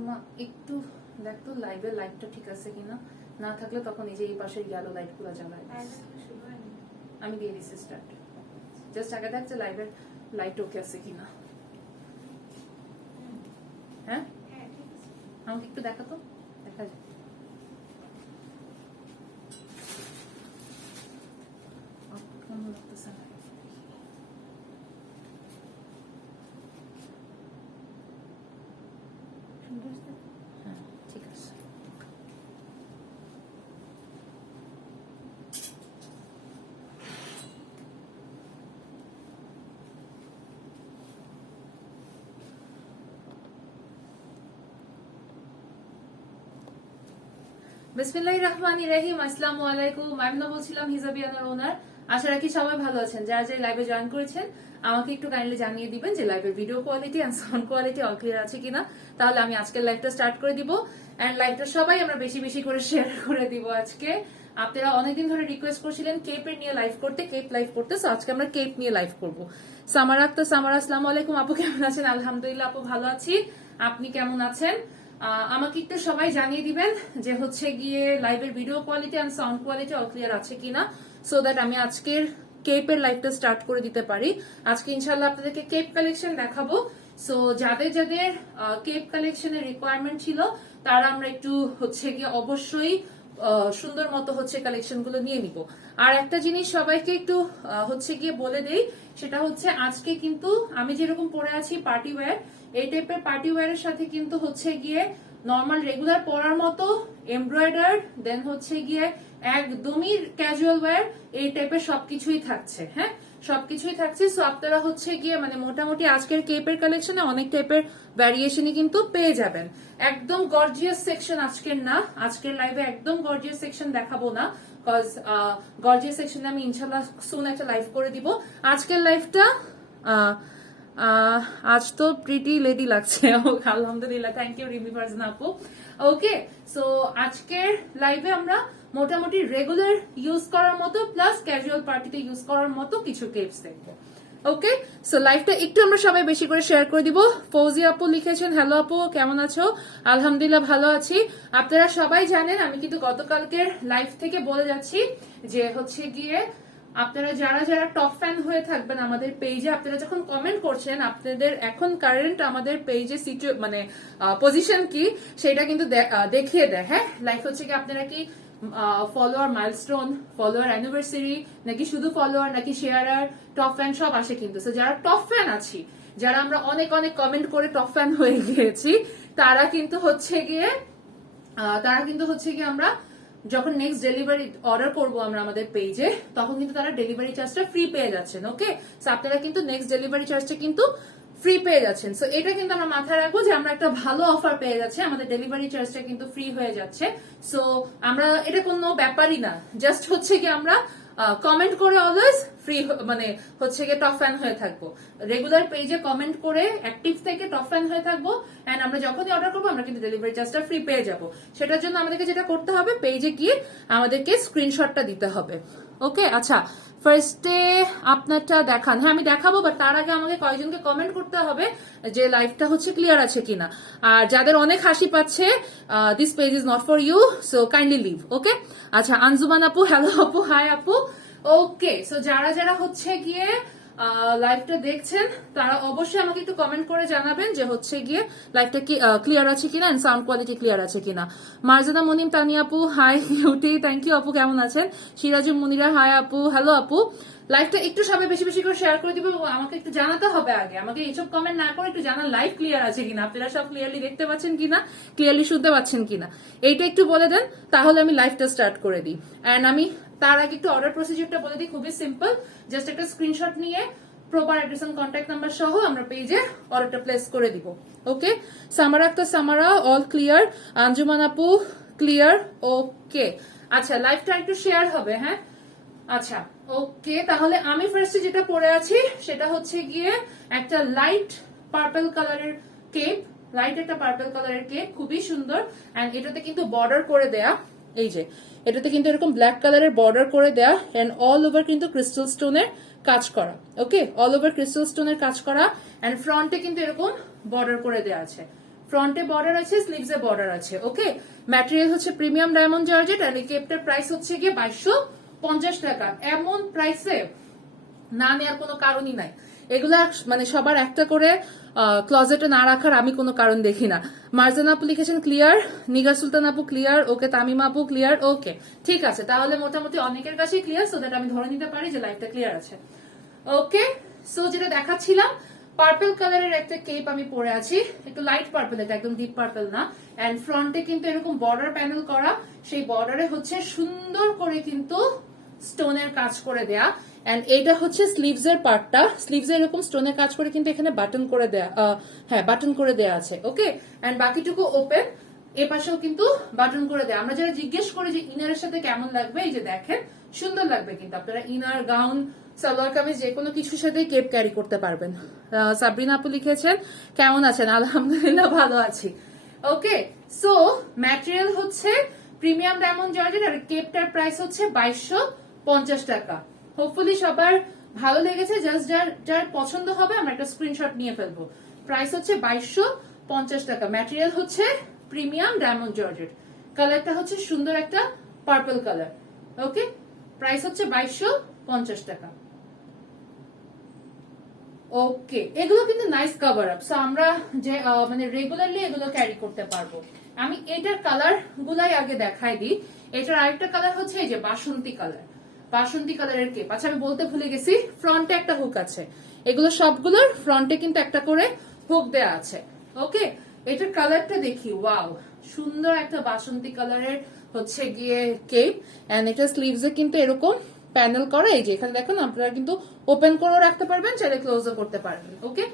রুমা একটু দেখ তো লাইভের লাইটটা ঠিক আছে কিনা, না থাকলে তখন এই যে এই পাশের ইয়েলো লাইট গুলো জ্বালায় আমি দিয়ে দিচ্ছি স্টার্ট। জাস্ট আগে দেখ যে লাইভের লাইট ওকে আছে কিনা। হ্যাঁ আমাকে একটু দেখা তো, দেখা যায় লাগতেছে না। হ্যাঁ ঠিক আছে। বিসমিল্লাহির রহমানির রহিম। আসসালামু আলাইকুম। আমি বলছিলাম হিজাবিয়ানার ওনার। আশা রাখি সবাই ভালো আছেন। যারা যারা লাইভে জয়েন করেছেন আমাকে একটু কাইন্ডলি জানিয়ে দিবেন যে লাইভের video quality and sound quality all clear আছে কিনা, তাহলে আমি আজকের লাইভটা স্টার্ট করে দিব। এন্ড লাইভটা সবাই আমরা বেশি বেশি করে শেয়ার করে দিব। আজকে আপনারা অনেকদিন ধরে রিকোয়েস্ট করছিলেন কেপের নিয়ে লাইভ করতে, কেপ লাইভ করতে, সো আজকে আমরা কেপ নিয়ে লাইভ করব। সামারা আক্তার, সামারা আসসালামু আলাইকুম। আপু কেমন আছেন? আলহামদুলিল্লাহ আপু ভালো আছি, আপনি কেমন আছেন? আমাকে একটু সবাই জানিয়ে দিবেন যে হচ্ছে গিয়ে লাইভের video quality and sound quality all clear আছে কিনা, সো দ্যাট আমি আজকের কেপের লাইভটা স্টার্ট করে দিতে পারি। আজকে ইনশাআল্লাহ আপনাদেরকে কেপ কালেকশন দেখাবো। সো যাদের যাদের কেপ কালেকশনের রিকোয়ারমেন্ট ছিল তারা আমরা একটু হচ্ছে গিয়ে অবশ্যই সুন্দর মতো হচ্ছে কালেকশন গুলো নিয়ে নিব। আর একটা জিনিস সবাইকে একটু হচ্ছে গিয়ে বলে দেই, সেটা হচ্ছে আজকে কিন্তু আমি যেরকম পরে আছি পার্টি ওয়্যার, এই টাইপের পার্টি ওয়্যারের সাথে কিন্তু হচ্ছে গিয়ে নর্মাল রেগুলার পরার মতো এমব্রয়ডার, দেন হচ্ছে গিয়ে একদমই ক্যাজুয়াল ওয়্যার, এই টাইপের সবকিছুই থাকছে। হ্যাঁ সবকিছুই থাকছে। সো আপনারা হচ্ছে গিয়ে মানে মোটামুটি আজকের কেপের কালেকশনে অনেক টাইপের ভ্যারিয়েশনই কিন্তু পেয়ে যাবেন। একদম গর্জিয়াস সেকশন আজকের না, আজকের লাইভে একদম গর্জিয়াস সেকশন দেখাবো না, কজ গর্জিয়াস সেকশনে আমি ইনশাল্লাহ সুন একটা লাইভ করে দিব। আজকের লাইভটা আজ তো প্রিটি লেডি লাগছে। আলহামদুলিল্লাহ, থ্যাংক ইউ রিমি ফারজানা আপু। ওকে, সো আজকের লাইভে আমরা মোটামুটি রেগুলার ইউজ করার মতো প্লাস ক্যাজুয়াল পার্টিতে ইউজ করার মতো কিছু কেপস দেখবো। ওকে, সো লাইভটা একটু আমরা সবাই বেশি করে শেয়ার করে দিব। ফৌজি আপু লিখেছেন, হ্যালো আপু কেমন আছো? আলহামদুলিল্লাহ ভালো আছি। আপনারা সবাই জানেন আমি কিন্তু গতকালকের লাইভ থেকে বলে যাচ্ছি যে হচ্ছে গিয়ে আপনারা যারা যারা টপ ফ্যান হয়ে থাকবেন আমাদের পেজে, আপনারা যখন কমেন্ট করছেন আপনাদের এখন কারেন্ট আমাদের পেজে মানে পজিশন কি সেটা কিন্তু দেখিয়ে দেয়। হ্যাঁ লাইভ হচ্ছে কি আপনারা কি ফলোয়ার মাইলস্টোন, ফলোয়ার অ্যানিভার্সারি, নাকি শুধু ফলোয়ার, নাকি শেয়ারার, টপ ফ্যান সব আসে কিন্তু। যারা টপ ফ্যান আছি, যারা আমরা অনেক অনেক কমেন্ট করে টপ ফ্যান হয়ে গিয়েছি, তারা কিন্তু হচ্ছে গিয়ে আমরা যখন নেক্সট ডেলিভারি অর্ডার করবো আমরা আমাদের পেজে, তখন কিন্তু তারা ডেলিভারি চার্জটা ফ্রি পেয়ে যাচ্ছেন। ওকে, সো আপনারা কিন্তু নেক্সট ডেলিভারি চার্জটা কিন্তু ফ্রি পেয়ে যাচ্ছেন। সো এটা কিন্তু আমরা মাথায় রাখবো যে আমরা একটা ভালো অফার পেয়ে যাচ্ছি, আমাদের ডেলিভারি চার্জটা কিন্তু ফ্রি হয়ে যাচ্ছে। সো আমরা এটা কোনো ব্যাপারই না, জাস্ট হচ্ছে কি আমরা কমেন্ট করে অলওয়েজ ফ্রি মানে হচ্ছে গিয়ে টপ ফ্যান হয়ে থাকবো, রেগুলার পেজে কমেন্ট করে অ্যাক্টিভ থেকে টপ ফ্যান হয়ে থাকবো। এন্ড আমরা যখনই অর্ডার করবো আমরা কিন্তু ডেলিভারি চার্জটা ফ্রি পেয়ে যাবো। সেটার জন্য আমাদেরকে যেটা করতে হবে, পেজে গিয়ে আমাদেরকে স্ক্রিনশটটা দিতে হবে। ওকে, আচ্ছা ফার্স্টে আপনারটা দেখান। হ্যাঁ আমি দেখাবো, বাট তার আগে আমাকে কয়েকজনকে কমেন্ট করতে হবে যে লাইভটা হচ্ছে ক্লিয়ার আছে কিনা। আর যাদের অনেক হাসি পাচ্ছে, this page is not for you, so kindly leave. Okay, আচ্ছা আনজুমান আপু, হ্যালো আপু, হাই আপু। ওকে, সো যারা যারা হচ্ছে গিয়ে লাইভটা দেখছেন তারা অবশ্যই আমাকে একটু কমেন্ট করে জানাবেন যে হচ্ছে গিয়ে লাইভটা কি ক্লিয়ার আছে কিনা এন্ড সাউন্ড কোয়ালিটি ক্লিয়ার আছে কিনা। মার্জাদা মনিম তানিয়া আপু, হাই কিউটি, থ্যাংক ইউ আপু, কেমন আছেন? সিরাজুল মুনিরা, হাই আপু, হ্যালো আপু। লাইভটা একটু সবাই বেশি বেশি করে শেয়ার করে দিব এবং আমাকে একটু জানাতে হবে আগে, আমাকে এইসব কমেন্ট না করে একটু জানান লাইভ ক্লিয়ার আছে কিনা, আপনারা সব ক্লিয়ারলি দেখতে পাচ্ছেন কিনা, ক্লিয়ারলি শুনতে পাচ্ছেন কিনা, এইটা একটু বলে দেন, তাহলে আমি লাইভটা স্টার্ট করে দিই। এন্ড আমি তার আগে একটু অর্ডার প্রসিডিউরটা বলে দিই, খুবই সিম্পল। জাস্ট একটা স্ক্রিনশট নিয়ে proper address and contact number সহ আমরা পেজে অর্ডারটা প্লেস করে দিব। Okay, Samara Akter, Samara all clear, Anjuman আপু ক্লিয়ার। ওকে, আচ্ছা লাইভটা একটু শেয়ার হবে। হ্যাঁ আচ্ছা ওকে, তাহলে আমি ফার্স্টে যেটা পরে আছি সেটা হচ্ছে গিয়ে একটা লাইট পার্পল কালারের কেপ, লাইট একটা পার্পল কালারের কেপ, খুবই সুন্দর। এন্ড এটাতে কিন্তু বর্ডার করে দেয়া, এই যে এটাতে কিন্তু এরকম ব্ল্যাক কালারের বর্ডার করে দেয়া এন্ড অল ওভার কিন্তু ক্রিস্টাল স্টোনের কাজ করা। ওকে, অল ওভার ক্রিস্টাল স্টোনের কাজ করা এন্ড ফ্রন্টে কিন্তু এরকম বর্ডার করে দেয়া আছে। ফ্রন্টে বর্ডার আছে, স্লিভসে বর্ডার আছে। ওকে, ম্যাটেরিয়াল হচ্ছে প্রিমিয়াম ডায়মন্ড জর্জেট আর এই কেপটার প্রাইস হচ্ছে গিয়ে 2250 টাকা। এমন প্রাইসে না নেওয়ার কোনো কারণই নাই। এগুলা মানে সবার একটা করে ক্লজেটে না রাখার আমি কোনো কারণ দেখি না। মার্জান আপু লিখেছেন ক্লিয়ার, নিগার সুলতান আপু ক্লিয়ার, ওকে তামিমা আপু ক্লিয়ার, ওকে ঠিক আছে, তাহলে মোটামুটি অনেকের কাছেই ক্লিয়ার, সো দ্যাট আমি ধরে নিতে পারি যে লাইফটা ক্লিয়ার আছে। ওকে, সো যেটা দেখাচ্ছিলাম পার্পল কালারের একটা কেপ আমি পরে আছি, একটু লাইট পার্পল, এটা একদম ডিপ পার্পল না। এন্ড ফ্রন্টে কিন্তু এরকম বর্ডার প্যানেল করা, সেই বর্ডারে হচ্ছে সুন্দর করে কিন্তু স্টোনের কাজ করে দেয়া। এন্ড এইটা হচ্ছে স্লিভস এর পার্টটা, স্লিভস এ এরকম স্টোনের কাজ করে কিন্তু এখানে বাটন করে দেয়া, হ্যাঁ বাটন করে দেয়া আছে। ওকে, এন্ড বাকিটুকু ওপেন, এ পাশেও কিন্তু বাটন করে দেয়া। আমরা যারা জিজ্ঞেস করি যে ইনারের সাথে কেমন লাগবে, এই যে দেখেন সুন্দর লাগবে কিন্তু আপনারা ইনার, গাউন, সালোয়ার কামিজ যে কোনো কিছুর সাথে কেপ ক্যারি করতে পারবেন। সাবরিনা আপু লিখেছেন কেমন আছেন, আলহামদুলিল্লাহ ভালো আছি। ওকে, সো ম্যাটেরিয়াল হচ্ছে প্রিমিয়াম ডায়মন্ড জর্জেট আর কেপটার প্রাইস হচ্ছে 2250 টাকা। হোপফুলি সবার ভালো লেগেছে, জাস্ট যার পছন্দ হবে আমরা একটা স্ক্রিনশট নিয়ে ফেলবো। প্রাইস হচ্ছে 2250 টাকা, ম্যাটেরিয়াল হচ্ছে প্রিমিয়াম ডায়মন্ড জর্জেট, কালারটা হচ্ছে সুন্দর একটা পার্পল কালার। ওকে, প্রাইস হচ্ছে 2250 টাকা। ওকে, এগুলো কিন্তু নাইস কভার আপ, সো আমরা যে মানে রেগুলারলি এগুলো ক্যারি করতে পারবো। আমি এটার কালার গুলাই আগে দেখাই দিই। এটার আরেকটা কালার হচ্ছে এই যে বাসন্তী কালার, বাসন্তী কালারের কেপ। আচ্ছা আমি বলতে ভুলে গেছি, ফ্রন্টে একটা হুক আছে, এগুলো সবগুলোর ফ্রন্টে কিন্তু একটা করে হুক দেয়া আছে। ওকে, এটার কালারটা দেখি, ওয়াও সুন্দর একটা বাসন্তী কালারের হচ্ছে গিয়ে কেপ। এন্ড এটা স্লিভসে কিন্তু এরকম প্যানেল করা, এই যে এখানে দেখুন আপনারা কিন্তু ওপেন করেও রাখতে পারবেন, চাইলে ক্লোজও করতে পারবেন। ওকে,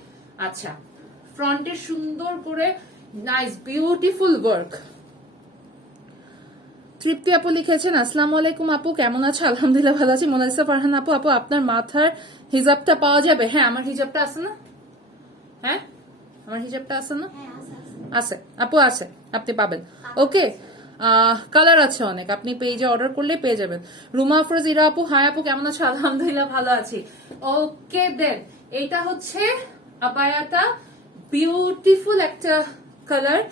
আচ্ছা ফ্রন্টে সুন্দর করে নাইস বিউটিফুল ওয়ার্ক। তৃপ্তি আপু লিখেছেন আসসালামু আলাইকুম আপু, কেমন আছো? আলহামদুলিল্লাহ ভালো আছি। মোনালিসা ফারহান আপু, আপু আপনার মাথার হিজাবটা পাওয়া যাবে? হ্যাঁ আমার হিজাবটা আছে না, হ্যাঁ আমার হিজাবটা আছে না, আছে আপু, আছে, আপনি পাবেন। ওকে, কালার আছে অনেক, আপনি পেজে অর্ডার করলে পেয়ে যাবেন। রুমা আফরোজ ইরা আপু, হাই আপু কেমন আছো? আলহামদুলিল্লাহ ভালো আছি। ওকে দেন, এটা হচ্ছে আবায়াটা, বিউটিফুল একটা কালার,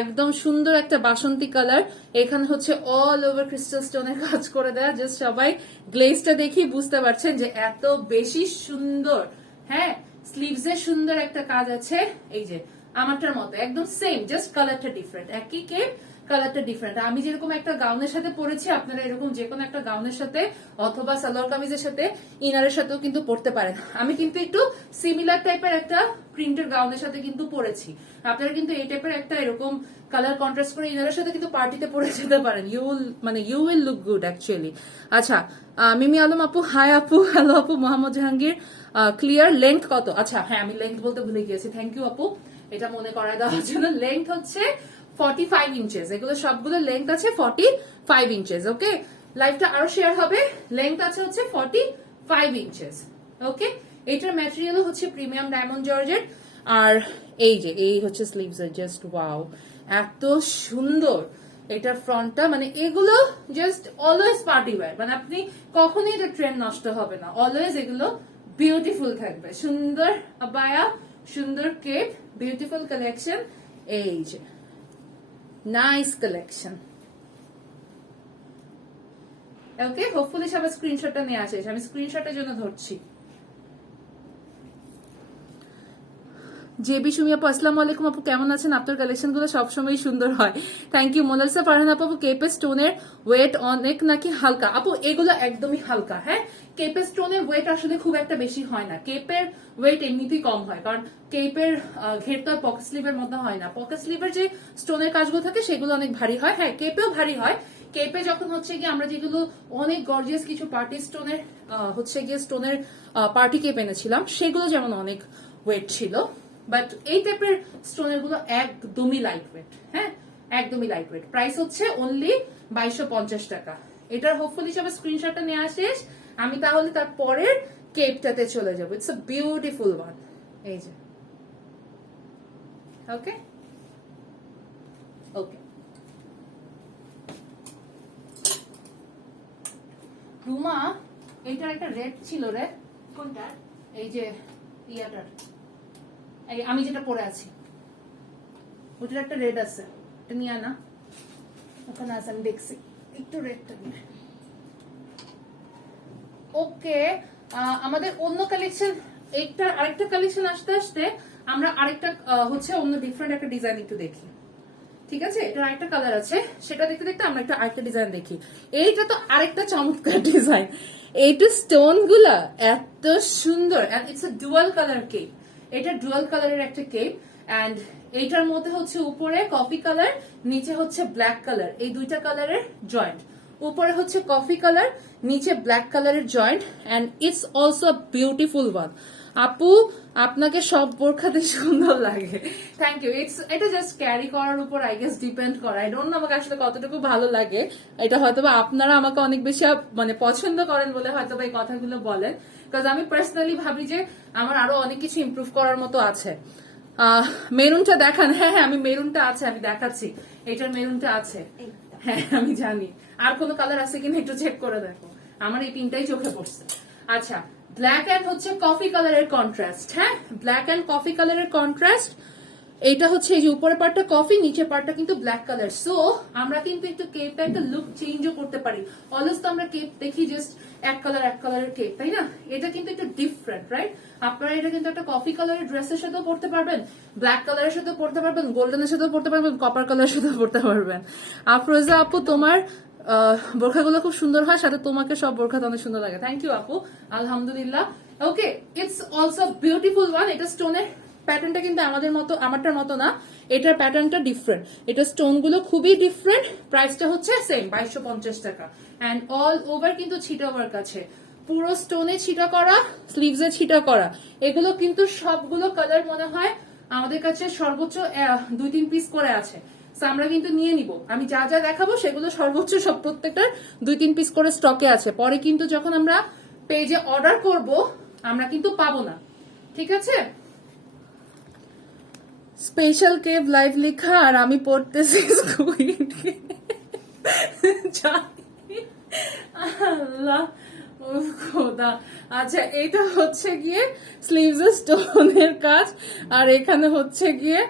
একদম সুন্দর একটা বাসন্তী কালার। এখানে হচ্ছে অল ওভার ক্রিস্টাল স্টোনের কাজ করে দেয়া, জাস্ট সবাই গ্লেজটা দেখি বুঝতে পারছেন যে এত বেশি সুন্দর। হ্যাঁ, স্লিভস এ সুন্দর একটা কাজ আছে, এই যে আমারটার মতো একদম সেম, জাস্ট কালারটা ডিফারেন্ট, একই কেপ কালারটা ডিফারেন্ট। আমি যেরকম একটা গাউনের সাথে পরেছি, আপনারা এরকম যে কোনো একটা গাউনের সাথে অথবা সালোয়ার কামিজের সাথে, ইনারের সাথেও কিন্তু পরতে পারেন। আমি কিন্তু একটু সিমিলার টাইপের একটা প্রিন্টের গাউনের সাথে কিন্তু পরেছি, আপনারা কিন্তু এই টাইপের একটা এরকম কালার কন্ট্রাস্ট করে ইনারের সাথে কিন্তু পার্টিতে পরে যেতে পারেন, you will look good actually. আচ্ছা মিমি আলম আপু, হাই আপু, হ্যালো আপু। মোহাম্মদ জাহাঙ্গীর ক্লিয়ার, লেন্থ কত? আচ্ছা হ্যাঁ আমি লেন্থ বলতে ভুলে গিয়েছি, থ্যাংক ইউ আপু এটা মনে করায় দেওয়ার জন্য। লেন্থ হচ্ছে 45 ইঞ্চেস, এগুলো সবগুলো লেন্থ আছে 45 ইঞ্চেস। ওকে, লাইভটা আরো শেয়ার হবে, লেন্থ আছে হচ্ছে 45 ইঞ্চেস। ওকে, এটার ম্যাটেরিয়ালও হচ্ছে প্রিমিয়াম ডায়মন্ড জর্জেট। আর এই যে এই হচ্ছে স্লিভস, জাস্ট ওয়াও এত সুন্দর। এটার ফ্রন্টটা মানে এগুলো জাস্ট অলওয়েজ পার্টি ওয়্যার, মানে আপনি কখনোই এটা ট্রেন্ড নষ্ট হবে না, অলওয়েজ এগুলো বিউটিফুল থাকবে। সুন্দর আবায়া, সুন্দর কেপ, বিউটিফুল কালেকশন, এই যে নাইস কালেকশন। ওকে, হোপফুলি সবাই স্ক্রিনশটটা নিয়ে আসে, আমি স্ক্রিনশটের জন্য ধরছি। জেবি সুমি আপু, আসসালামু আলাইকুম আপু কেমন আছেন? আপনার কালেকশন গুলো সবসময় সুন্দর হয়, থ্যাংক ইউ। মোনালিসা ফারহান আপু, কেপের স্টোনের ওয়েট অনেক নাকি হালকা? আপু এগুলো একদমই হালকা, হ্যাঁ কেপের স্টোনের ওয়েট আসলে খুব একটা বেশি হয় না, কেপের ওয়েট এমনিতেই কম হয়, কারণ কেপের ঘের তো পকেট স্লিভের মধ্যে হয় না, পকেট স্লিভের যে স্টোনের কাজগুলো থাকে সেগুলো অনেক ভারী হয়। হ্যাঁ কেপেও ভারী হয়, কেপে যখন হচ্ছে গিয়ে আমরা যেগুলো অনেক গর্জিয়াস কিছু পার্টি স্টোনের হচ্ছে গিয়ে স্টোনের পার্টি কেপ এনেছিলাম, সেগুলো যেমন অনেক ওয়েট ছিল, বাট এই টাইপের স্টোনের গুলো একদমই লাইট ওয়েট, হ্যাঁ একদমই লাইট ওয়েট। প্রাইস হচ্ছে অনলি 2250 টাকা। এটার হোপফুলি সবাই স্ক্রিনশটটা নিয়ে আসিস, আমি তাহলে তার পরের কেপটাতে চলে যাবো। ইটস আ বিউটিফুল ওয়ান, এই যে ওকে ওকে। রুমা এইটার একটা রেড ছিল রে, কোনটা? এই যে ইয়াটার, এই আমি যেটা পরে আছি ওটার একটা রেড আছে, এটা নিয়ে আনা, ওখানে আছে আমি দেখছি, একটু রেডটা নিয়ে। ওকে, আমাদের অন্য কালেকশন, এইটার আরেকটা কালেকশন আসতে আসতে আমরা আরেকটা হচ্ছে অন্য ডিফারেন্ট একটা ডিজাইন একটু দেখি, ঠিক আছে? এটা আরেকটা কালার আছে, সেটা দেখতে দেখতে আমরা একটা আরেকটা ডিজাইন দেখি। এইটা তো আরেকটা চমৎকার ডিজাইন, এইটা স্টোন গুলা এত সুন্দর, and it's a dual colour cape. এটা ডুয়াল কালারের একটা কেপ, এন্ড এইটার মধ্যে হচ্ছে উপরে কফি কালার, নিচে হচ্ছে ব্ল্যাক কালার, এই দুইটা কালারের জয়েন্ট। উপরে হচ্ছে কফি কালার, নিচে ব্ল্যাক কালারের joint, and it's also beautiful one. আপু আপনাকে সব বোরখাতে সুন্দর লাগে, থ্যাংক ইউ। এটা জাস্ট ক্যারি করার উপর আই গেস ডিপেন্ড করে, আই ডোন্ট নো আমাকে আসলে কতটুকু ভালো লাগে। এটা হয়তোবা আপনারা আমাকে অনেক বেশি মানে পছন্দ করেন বলে হয়তোবা এই কথাগুলো বলেন, বিকজ আমি পার্সোনালি ভাবি যে আমার আরো অনেক কিছু ইমপ্রুভ করার মতো আছে। মেরুনটা দেখান। হ্যাঁ হ্যাঁ, আমি মেরুনটা আছে, আমি দেখাচ্ছি, এটার মেরুনটা আছে। হ্যাঁ আমি জানি, আর কোনো কালার আছে কিনা একটু চেক করে দেখো, আমার এই তিনটাই চোখে পড়ছে। আচ্ছা, ব্ল্যাক এন্ড হচ্ছে কফি কালারের কন্ট্রাস্ট। হ্যাঁ, ব্ল্যাক এন্ড কফি কালারের কন্ট্রাস্ট। এইটা হচ্ছে এই যে উপরের পার্টটা কফি, নিচের পার্টটা কিন্তু ব্ল্যাক কালার। সো আমরা কিন্তু একটু কেপটা একটা লুক চেঞ্জও করতে পারি। অলওয়েজ তো আমরা কেপ দেখি জাস্ট এক কালারের কেপ, তাই না? এটা কিন্তু একটু ডিফারেন্ট, রাইট? আপনারা এটা কিন্তু একটা কফি কালারের ড্রেসের সাথেও পড়তে পারবেন, ব্ল্যাক কালারের সাথেও পড়তে পারবেন, গোল্ডেনের সাথেও পড়তে পারবেন, কপার কালারের সাথেও পড়তে পারবেন। আফরোজা আপু তোমার বোরখাগুলো খুব সুন্দর হয়, সাথে তোমাকে সব বোরখাতে অনেক সুন্দর লাগে। থ্যাংক ইউ আপু, আলহামদুলিল্লাহ। ওকে, ইটস অলসো বিউটিফুল ওয়ান। এটা স্টোনের প্যাটার্নটা কিন্তু আমারটার মতো না, এটার প্যাটার্নটা ডিফারেন্ট, এটা স্টোন গুলো খুবই ডিফারেন্ট। প্রাইসটা হচ্ছে সেম 2250 টাকা, এন্ড অল ওভার কিন্তু ছিটা ওয়ার্ক আছে, পুরো স্টোনে ছিটা করা, স্লিভসে ছিটা করা। এগুলো কিন্তু সবগুলো কালার মনে হয় আমাদের কাছে সর্বোচ্চ 2-3 পিস করে আছে, আমরা কিন্তু নিয়ে নিব। আমি যা যা দেখাবো সেগুলো সর্বোচ্চ সব প্রত্যেকটার 2-3 পিস করে স্টকে আছে। পরে কিন্তু যখন আমরা পেজে অর্ডার করব আমরা কিন্তু পাবো না, ঠিক আছে? স্পেশাল কেভ লাইভ লেখা, আর আমি পড়তেছি স্কুইড। আল্লাহ খোদা। আচ্ছা, এটা হচ্ছে গিয়ে স্লিভস স্টোনের কাজ, আর এখানে হচ্ছে গিয়ে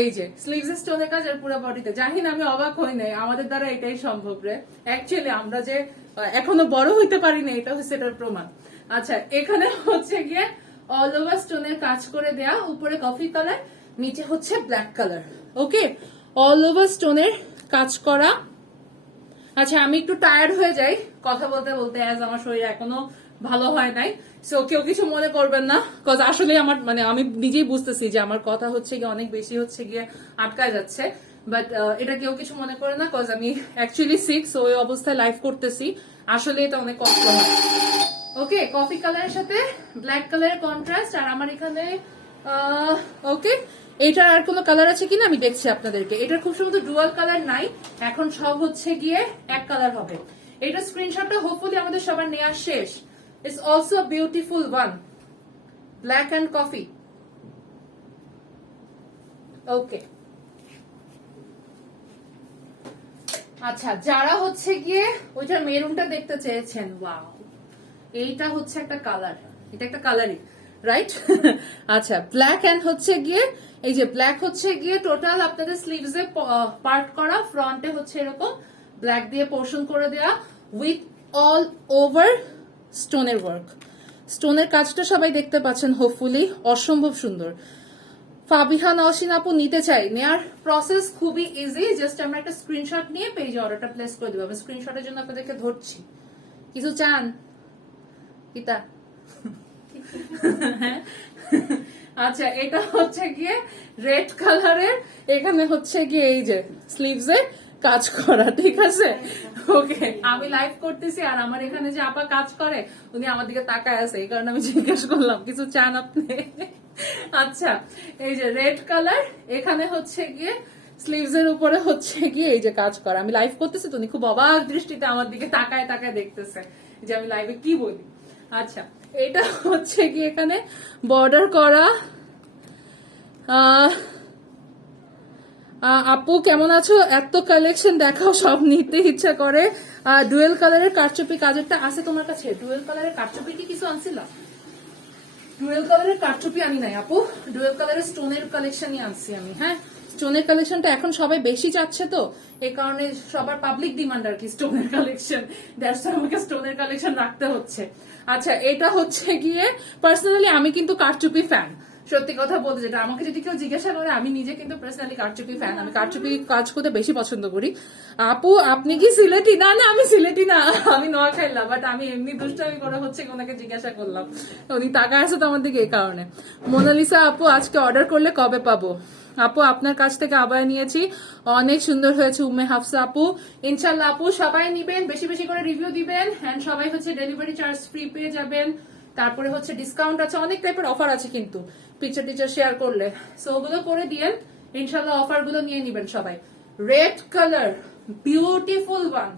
এই যে স্লিভস স্টোনের কাজ, আর পুরো বডিতে। জানি না, আমি অবাক হই নাই, আমাদের দ্বারা এটাই সম্ভব রে। অ্যাকচুয়ালি আমরা যে এখনো বড় হইতে পারি না, এটা হচ্ছে এটার প্রমাণ। আচ্ছা, এখানে হচ্ছে গিয়ে অল ওভার স্টোনের কাজ করে দেয়া, উপরে কফি কালার, নিচে হচ্ছে ব্ল্যাক কালার। ওকে, অল ওভার স্টোনের কাজ করা। আচ্ছা, আমি একটু টায়ার্ড হয়ে যাই কথা বলতে বলতে, অ্যাজ আমার শরীর এখনো ভালো হয় নাই, সো কেউ কিছু মনে করবেন না, কজ আসলে আমার মানে আমি নিজেই বুঝতেছি যে আমার কথা হচ্ছে গিয়ে অনেক বেশি হচ্ছে গিয়ে আটকায় যাচ্ছে, বাট এটা কেউ কিছু মনে করে না, কজ আমি অ্যাকচুয়ালি সিক, সো ওই অবস্থায় লাইভ করতেছি, আসলে এটা অনেক কষ্ট হয়। ওকে, কফি কালারের সাথে ব্ল্যাক কালারের কন্ট্রাস্ট, আর আমার এখানে ওকে, এটার আর কোনো কালার আছে কিনা আমি দেখছি আপনাদেরকে। এটার খুব সম্ভবত ডুয়াল কালার নাই, এখন সব হচ্ছে গিয়ে এক কালার হবে। এটা স্ক্রিনশটটা হোপফুলি আমাদের সবার নেওয়া শেষ। It's also beautiful one, black and coffee. Okay, আচ্ছা, যারা হচ্ছে গিয়ে ওইটার মেরুনটা দেখতে চেয়েছেন, ওয়াও, এইটা হচ্ছে একটা কালার, এটা একটা কালারই, রাইট? আচ্ছা, ব্ল্যাক এন্ড হচ্ছে গিয়ে এই যে ব্ল্যাক হচ্ছে গিয়ে টোটাল আপনাদের স্লিভসে পার্ট করা, ফ্রন্টে হচ্ছে এরকম ব্ল্যাক দিয়ে পোর্শন করে দেয়া, উইথ অল ওভার স্টোনের ওয়ার্ক। স্টোনের কাজটা সবাই দেখতে পাচ্ছেন হোপফুলি, অসম্ভব সুন্দর। ফাবিহা নওশিন আপু নিতে চাই, নেয়ার প্রসেস খুবই ইজি, জাস্ট আমরা একটা স্ক্রিনশট নিয়ে পেজে অর্ডারটা প্লেস করে দেবো। আমি স্ক্রিনশটের জন্য আপনাদেরকে ধরছি, কিছু চান কিতা? আচ্ছা, এটা হচ্ছে গিয়ে রেড কালারের, এখানে হচ্ছে গিয়ে এই যে স্লিভসে কাজ করা, ঠিক আছে? ওকে, আমি লাইভ করতেছি আর আমার এখানে যে আপা কাজ করে উনি আমার দিকে তাকায় আছে, এই কারণে আমি জিজ্ঞেস করলাম কিছু চান আপনি? আচ্ছা, এই যে রেড কালার, এখানে হচ্ছে গিয়ে স্লিভস এর উপরে হচ্ছে গিয়ে এই যে কাজ করা। আমি লাইভ করতেছি তো উনি খুব অবাক দৃষ্টিতে আমার দিকে তাকায় তাকায় দেখতেছে যে আমি লাইভে কি বলি। আচ্ছা, এটা হচ্ছে কি এখানে বর্ডার করা। আপু কেমন আছো? এত কালেকশন দেখাও, সব নিতে ইচ্ছা করে। ডুয়েল কালারের কারচুপি কাজেরটা আছে তোমার কাছে? ডুয়েল কালারের কারচুপি কি কিছু আনছিল? ডুয়েল কালারের কারচুপি আনি নাই আপু, ডুয়েল কালারের স্টোনের কালেকশনই আনছি আমি। হ্যাঁ, স্টোনের কালেকশনটা এখন সবাই বেশি চাচ্ছে, তো এই কারণে সবার পাবলিক ডিমান্ড আর কি স্টোনের কালেকশন, দ্যাটস আমাকে স্টোনের কালেকশন রাখতে হচ্ছে। আচ্ছা, এটা হচ্ছে গিয়ে পার্সোনালি আমি কিন্তু কারচুপি ফ্যান, সত্যি কথা বলতে, যেটা আমাকে যদি কেউ জিজ্ঞাসা করে, আমি নিজে কিন্তু পার্সোনালি কারচুপি ফ্যান, আমি কারচুপি কাজ করতে বেশি পছন্দ করি। আপু আপনি কি সিলেটি? না না, আমি সিলেটি না, আমি নোয়াখাইলা, বাট আমি এমনি দুষ্টামি করে হচ্ছে ওনাকে জিজ্ঞাসা করলাম, উনি টাকা আছে তো আমার দিকে, এই কারণে। মোনালিসা আপু আজকে অর্ডার করলে কবে পাবো? আপু আপনার কাছ থেকে আবায়া নিয়েছি, অনেক সুন্দর হয়েছে। উম্মে হাফসা আপু, ইনশাল্লাহ আপু সবাই নিবেন, বেশি বেশি করে রিভিউ দিবেন, এন্ড সবাই হচ্ছে ডেলিভারি চার্জ ফ্রি পেয়ে যাবেন। তারপরে হচ্ছে ডিসকাউন্ট আছে, অনেক টাইপের অফার আছে কিন্তু পিকচার টিচার শেয়ার করলে, সো ওগুলো করে দিয়েন, ইনশাল্লাহ অফার গুলো নিয়ে নিবেন সবাই। Red colour, beautiful one.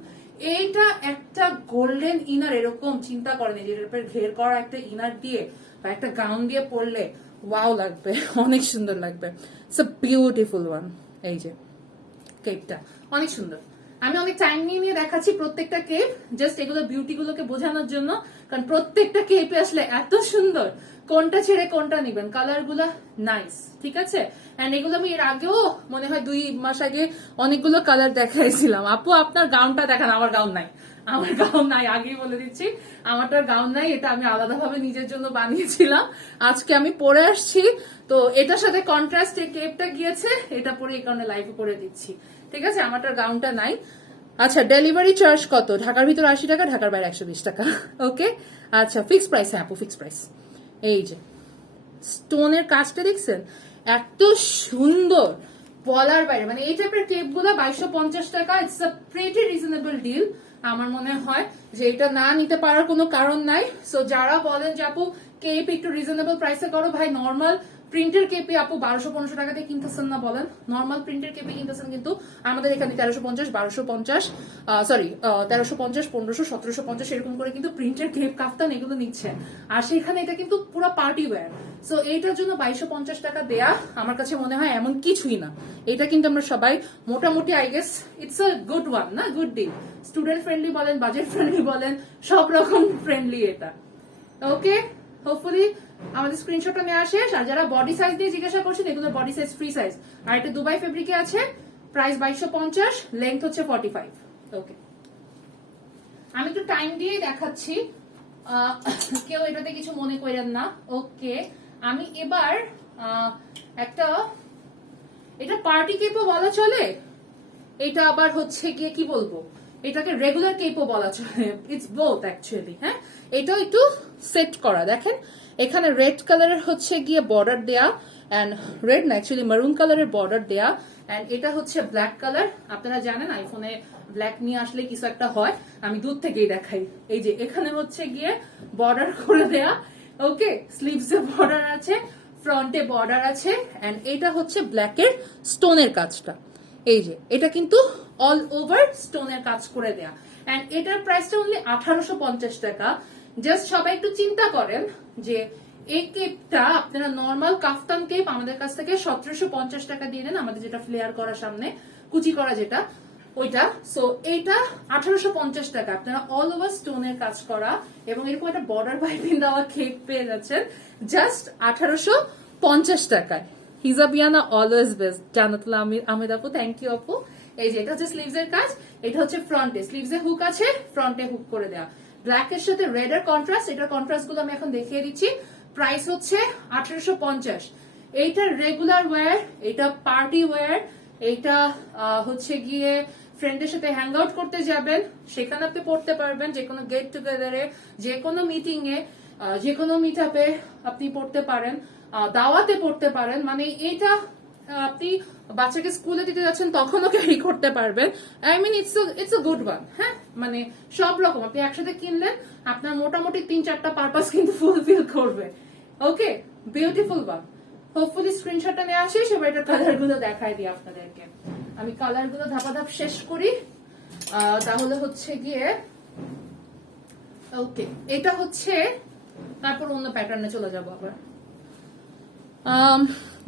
এইটা একটা গোল্ডেন ইনার, এরকম চিন্তা করেন যে ঘের করা একটা ইনার দিয়ে বা একটা গাউন দিয়ে পরলে ওয়াও লাগবে, অনেক সুন্দর লাগবে। It's a beautiful one. এই যে কেকটা অনেক সুন্দর, আমি অনেক টাইম নিয়ে নিয়ে দেখাচ্ছি প্রত্যেকটা কেপ, জাস্ট এগুলো বিউটি গুলোকে বোঝানোর জন্য, কারণ প্রত্যেকটা কেপে আসলে এত সুন্দর, কোনটা ছেড়ে কোনটা নিবেন, কালার গুলা নাইস, ঠিক আছে। এন্ড এগুলো আমি এর আগেও মনে হয় 2 মাস আগে অনেকগুলো কালার দেখাইছিলাম। আপু আপনার গাউনটা দেখান, আমার গাউন নাই, আমার গাউন নাই, আগেই বলে দিচ্ছি, আমারটার গাউন নাই, এটা আমি আলাদাভাবে নিজের জন্য বানিয়েছিলাম, আজকে আমি পরে আসছি, তো এটার সাথে কন্ট্রাস্টে কেপটা গিয়েছে, এটা পরে এই কারণে লাইভ করে দিচ্ছি, ঠিক আছে, আমারটার গাউনটা নাই। আচ্ছা, ডেলিভারি চার্জ কত? ঢাকার ভিতর 80 টাকা, ঢাকার বাইরে 120 টাকা। ওকে, আচ্ছা, ফিক্স প্রাইস। হ্যাঁ আপু, ফিক্স প্রাইস। এই যে স্টোনের কাজটা দেখছেন, এত সুন্দর, বলার বাইরে, মানে এই টাইপের কেপ গুলো 2250 টাকা, it's a pretty reasonable deal. আমার মনে হয় যে এটা না নিতে পারার কোনো কারণ নাই। সো যারা বলেন যে আপু কেপ একটু রিজনেবল প্রাইসে করো, ভাই নর্মাল প্রিন্টের কেপে আপু 1200-1500 টাকাতে কিনতেছেন না বলেন? নর্মাল প্রিন্টের কেপে কিনতেছেন কিন্তু আমাদের এখানে 1350, 1250, সরি 1350, 1500, 1750 এরকম করে কিন্তু প্রিন্টের কেপ, কাফতান এগুলো নিচ্ছে, আর সেখানে এটা কিন্তু পুরো পার্টি ওয়্যার। সো এইটার জন্য 2250 টাকা দেয়া আমার কাছে মনে হয় এমন কিছুই না। এটা কিন্তু আমরা সবাই মোটামুটি, I guess it's a good one, না গুড ডিল। স্টুডেন্ট ফ্রেন্ডলি বলেন, বাজেট ফ্রেন্ডলি বলেন, সব রকম ফ্রেন্ডলি এটা। ওকে, হোপফুলি আমাদের স্ক্রিনশটটা নেওয়া শেষ। আর যারা বডি সাইজ দিয়ে জিজ্ঞাসা করছেন, এগুলো বডি সাইজ ফ্রি সাইজ, আর এটা দুবাই ফেব্রিকে আছে, প্রাইস 2250, লেন্থ হচ্ছে 45। ওকে, আমি একটু টাইম দিয়ে দেখাচ্ছি, কেউ এটাতে কিছু মনে করেন না। ওকে, আমি এবার একটা, এটা পার্টি কেপও বলা চলে, এটা আবার হচ্ছে গিয়ে কি বলবো, এটাকে রেগুলার কেপও বলা চলে, ইটস বোথ অ্যাকচুয়ালি। হ্যাঁ, এটাও একটু সেট করা, দেখেন এখানে রেড কালারের হচ্ছে গিয়ে বর্ডার দেয়া, এন্ড রেড না অ্যাকচুয়ালি মেরুন কালারের বর্ডার দেয়া, এন্ড এটা হচ্ছে ব্ল্যাক কালার। আপনারা জানেন আইফোনে ব্ল্যাক নিয়ে আসলে কিছু একটা হয়, আমি দূর থেকেই দেখাই। এই যে এখানে হচ্ছে গিয়ে বর্ডার করে দেয়া, ওকে, স্লিভস এ বর্ডার আছে, ফ্রন্টে বর্ডার আছে, এন্ড এটা হচ্ছে ব্ল্যাকের স্টোনের কাজটা। এই যে এটা কিন্তু অল ওভার স্টোনের কাজ করে দেয়া, এন্ড এটার প্রাইসটা অনলি 1850 টাকা। জাস্ট সবাই একটু চিন্তা করেন যে এই কেপটা আপনারা নর্মাল কাফতান কেপ আমাদের কাছ থেকে 1750 টাকা দিয়ে নেন, আমাদের যেটা ফ্লেয়ার করা সামনে কুচি করা যেটা ওইটা, সো এইটা 1850 টাকা আপনারা অল ওভার স্টোনের কাজ করা এবং এরকম একটা বর্ডার পাইপিং দেওয়া কেপ পেয়ে যাচ্ছেন জাস্ট 1850 টাকায়। হিজাবিয়ানা অলওয়েজ বেস্ট। জানাতুল্লাহ আহমেদ আপু, থ্যাংক ইউ আপু। এই যে এটা হচ্ছে স্লিভস এর কাজ, এটা হচ্ছে ফ্রন্টে, স্লিভস এ হুক আছে, ফ্রন্টে হুক করে দেওয়া, ব্ল্যাক এর সাথে রেড এর কন্ট্রাস্ট, এটার কন্ট্রাস্ট গুলো আমি এখন দেখিয়ে দিচ্ছি। প্রাইস হচ্ছে 1850। এইটা রেগুলার ওয়্যার, এটা পার্টি ওয়্যার, এইটা হচ্ছে গিয়ে ফ্রেন্ডের সাথে হ্যাং আউট করতে যাবেন, সেখানে আপনি পড়তে পারবেন, যে কোনো গেট টুগেদারে, যে কোনো মিটিং এ, যে কোনো মিট আপে আপনি পড়তে পারেন, দাওয়াতে পড়তে পারেন, মানে এটা আপনি বাচ্চাকে স্কুলে দিতে যাচ্ছেন তখনও ক্যারি করতে পারবেন। I mean it's a good one. হ্যাঁ, মানে সব রকম আপনি একসাথে কিনলেন, আপনার মোটামুটি 3-4টা পারপাস কিন্তু ফুলফিল করবে। ওকে, বিউটিফুল ওয়ান। হোপফুলি স্ক্রিনশটটা নেওয়া শেষ, এবার এটা কালার গুলো দেখাই দিই আপনাদেরকে। আমি কালার গুলো ধাপাধাপ শেষ করি, তাহলে হচ্ছে গিয়ে ওকে, এটা হচ্ছে, তারপর অন্য প্যাটার্নে চলে যাবো আবার।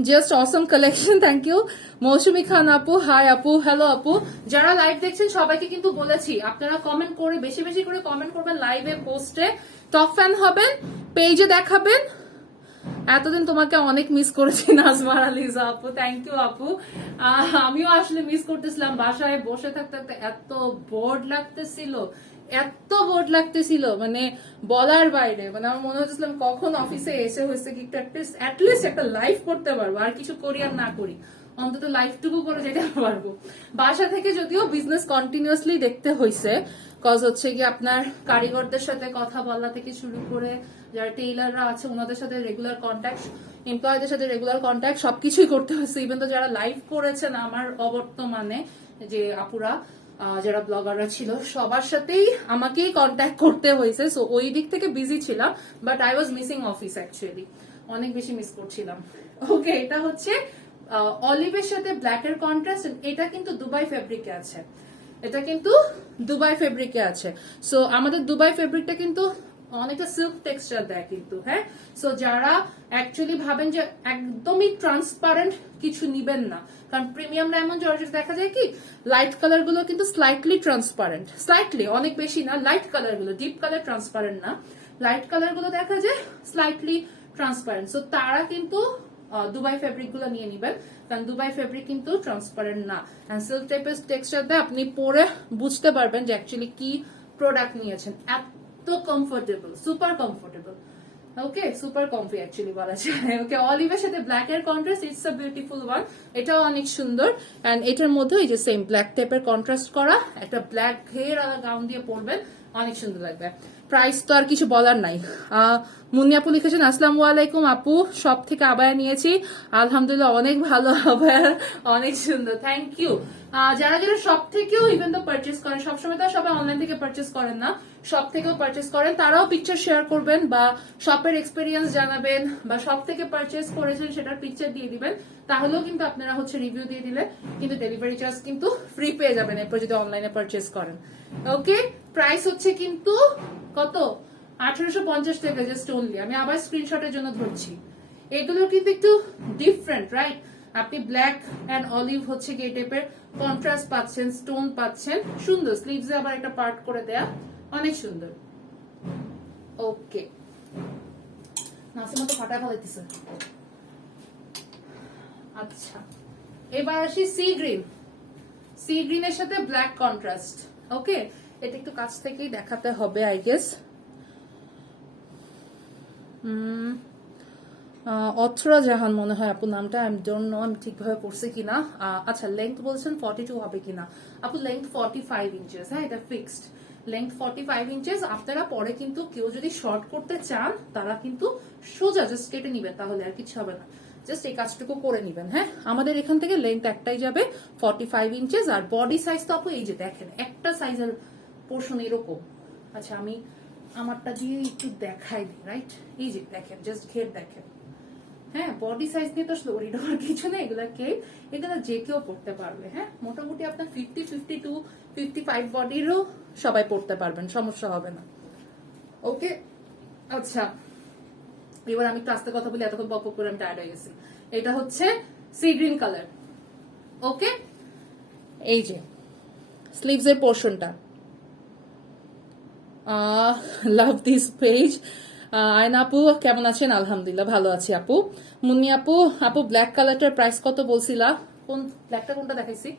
Just awesome collection, thank you Mousumi Khan আপু, হাই আপু, হ্যালো আপু। যারা লাইভ দেখছেন সবাইকে কিন্তু বলেছি আপনারা কমেন্ট করে, বেশি বেশি করে কমেন্ট করবেন, লাইভে পোস্টে টপ ফ্যান হবেন, পেজে দেখাবেন, এতদিন তোমাকে অনেক মিস করেছি নাজমা আলিজা আপু, থ্যাংক ইউ আপু। আমিও আসলে মিস করতেছিলাম, বাসায় বসে থাকতে থাকতে এত বোর্ড লাগতেছিল, এত বোর্ড লাগতেছিল মানে বলার বাইরে। মানে আমার মনে হচ্ছিলাম কখন অফিসে এসে হয়েছে কি অ্যাটলিস্ট একটা লাইভ করতে পারবো, আর কিছু করি আর না করি অন্তত লাইভটুকু করে যেতে পারবো। বাসা থেকে যদিও বিজনেস কন্টিনিউয়াসলি দেখতে হয়েছে, কজ হচ্ছে কি আপনার কারিগরদের সাথে কথা বলা থেকে শুরু করে যারা টেইলাররা আছে ওনাদের সাথে রেগুলার কন্ট্যাক্ট, এমপ্লয়ীদের সাথে রেগুলার কন্ট্যাক্ট, সবকিছুই করতে হয়েছে। ইভেন তো যারা লাইভ করেছেন আমার অবর্তমানে যে আপুরা যারা ব্লগাররা ছিল সবার সাথেই আমাকেই কন্ট্যাক্ট করতে হয়েছে। সো ওই দিক থেকে বিজি ছিলাম, but I was missing office actually, অনেক বেশি মিস করছিলাম। ওকে, এটা হচ্ছে অলিভের সাথে ব্ল্যাক এর কন্ট্রাস্ট। এটা কিন্তু দুবাই ফেব্রিকে আছে, এটা কিন্তু দুবাই ফেব্রিকে আছে। সো আমাদের দুবাই ফেব্রিকটা কিন্তু অনেকটা সিল্ক টেক্সচার দেয় কিন্তু, হ্যাঁ। সো যারা অ্যাকচুয়ালি ভাবেন যে একদমই ট্রান্সপারেন্ট কিছু নিবেন না, কারণ প্রিমিয়াম ডায়মন্ড জর্জেট দেখা যায় কি লাইট কালার গুলো কিন্তু স্লাইটলি ট্রান্সপারেন্ট, স্লাইটলি, অনেক বেশি না। লাইট কালার গুলো, ডিপ কালার ট্রান্সপারেন্ট না, লাইট কালার গুলো দেখা যায় স্লাইটলি ট্রান্সপারেন্ট। সো তারা কিন্তু দুবাই ফেব্রিক গুলো নিয়ে নিবেন, কারণ দুবাই ফেব্রিক কিন্তু ট্রান্সপারেন্ট না। এন্ড সিল্ক টাইপের টেক্সচার দিয়ে আপনি পরে বুঝতে পারবেন যে অ্যাকচুয়ালি কি প্রোডাক্ট নিয়েছেন। এত কমফোর্টেবল, সুপার কমফোর্টেবল। ওকে, সুপার কমফি অ্যাকচুয়ালি বলা যায়। ওকে, অলিভের সাথে ব্ল্যাক এর contrast, it's a beautiful one. এটাও অনেক সুন্দর। এন্ড এটার মধ্যে এই যে সেম ব্ল্যাক টাইপের কন্ট্রাস্ট করা একটা ব্ল্যাক ঘের আলা গাউন দিয়ে পরবেন, অনেক সুন্দর লাগবে। প্রাইস তো আর কিছু বলার নাই। মুন্নি আপু লিখেছেন আসসালামু আলাইকুম আপু, সব থেকে আবায়া নিয়েছি, আলহামদুলিল্লাহ অনেক ভালো আবায়া, অনেক সুন্দর, থ্যাংক ইউ। যারা যারা সব থেকেও ইভেন তো পারচেস করেন, সবসময় তো সবাই অনলাইন থেকে পারচেস করেন না, সব থেকেও পারচেস করেন, তারাও পিকচার শেয়ার করবেন বা শপের এক্সপিরিয়েন্স জানাবেন, বা সব থেকে পারচেস করেছেন সেটার পিকচার দিয়ে দিবেন। তাহলেও কিন্তু আপনারা হচ্ছে রিভিউ দিয়ে দিলে কিন্তু ডেলিভারি চার্জ কিন্তু ফ্রি পেয়ে যাবেন এরপর যদি অনলাইনে পারচেস করেন। ওকে, প্রাইস হচ্ছে কিন্তু কত, 1850 টাকা জাস্ট অনলি। আমি আবার স্ক্রিনশটের জন্য ধরছি। এগুলো কিন্তু একটু ডিফারেন্ট, রাইট? আপনি ব্ল্যাক এন্ড অলিভ হচ্ছে কি এই টাইপের কন্ট্রাস্ট পাচ্ছেন, স্টোন পাচ্ছেন, সুন্দর। স্লিভসে আবার একটা পার্ট করে দেয়া, অনেক সুন্দর। ওকে, নাসিমা তো ফাটা ফেলাইতেছে। আচ্ছা, এবার আসি সি গ্রিন। সি গ্রিনের সাথে ব্ল্যাক কন্ট্রাস্ট। ওকে, এটা একটু কাছ থেকেই দেখাতে হবে আই গেস। অথরা জাহান মনে হয় আপু নামটা, আমি ডোন্ট নো আমি ঠিকভাবে পড়ছি কিনা। আচ্ছা, লেন্থ বলছেন 42 হবে কিনা আপু? লেন্থ 45 ইঞ্চেস, হ্যাঁ, এটা ফিক্সড লেন্থ 45 ইঞ্চেস। আপনারা পরে কিন্তু কেউ যদি শর্ট করতে চান তারা কিন্তু সোজা জাস্ট কেটে নিবেন, তাহলে আর কিছু হবে না, জাস্ট এই কাজটুকু করে নিবেন। হ্যাঁ, আমাদের এখান থেকে লেন্থ একটাই যাবে 45 ইঞ্চেস। আর বডি সাইজ তো আপু এই যে দেখেন একটা সাইজের পোর্শন এরকম। আচ্ছা, আমি আমারটা দিয়ে একটু দেখাই দিই, রাইট? এই যে দেখেন, জাস্ট ঘের দেখেন। হ্যাঁ, বডি সাইজ নিয়ে তো আসলে ওরি ডর কিছু নেই, এগুলা যে কেউ পড়তে পারবে। হ্যাঁ, মোটামুটি আপনার 50, 52, 55 বডিরও সবাই পড়তে পারবেন, সমস্যা হবে না। ওকে, আচ্ছা, এবার আমি একটু আস্তে কথা বলি, এতক্ষণ বক করে আমি টায়ার্ড হয়ে গেছি। এটা হচ্ছে সি গ্রিন কালার। ওকে, এই যে স্লিভস এর পোর্শনটা, লাভ দিস পেজ। আয়না আপু কেমন আছেন? আলহামদুলিল্লাহ ভালো আছি আপু। মুন্নি আপু, আপু ব্ল্যাক কালারটার প্রাইস কত বলছিলা? কোন ব্ল্যাকটা, কোনটা দেখাইছি?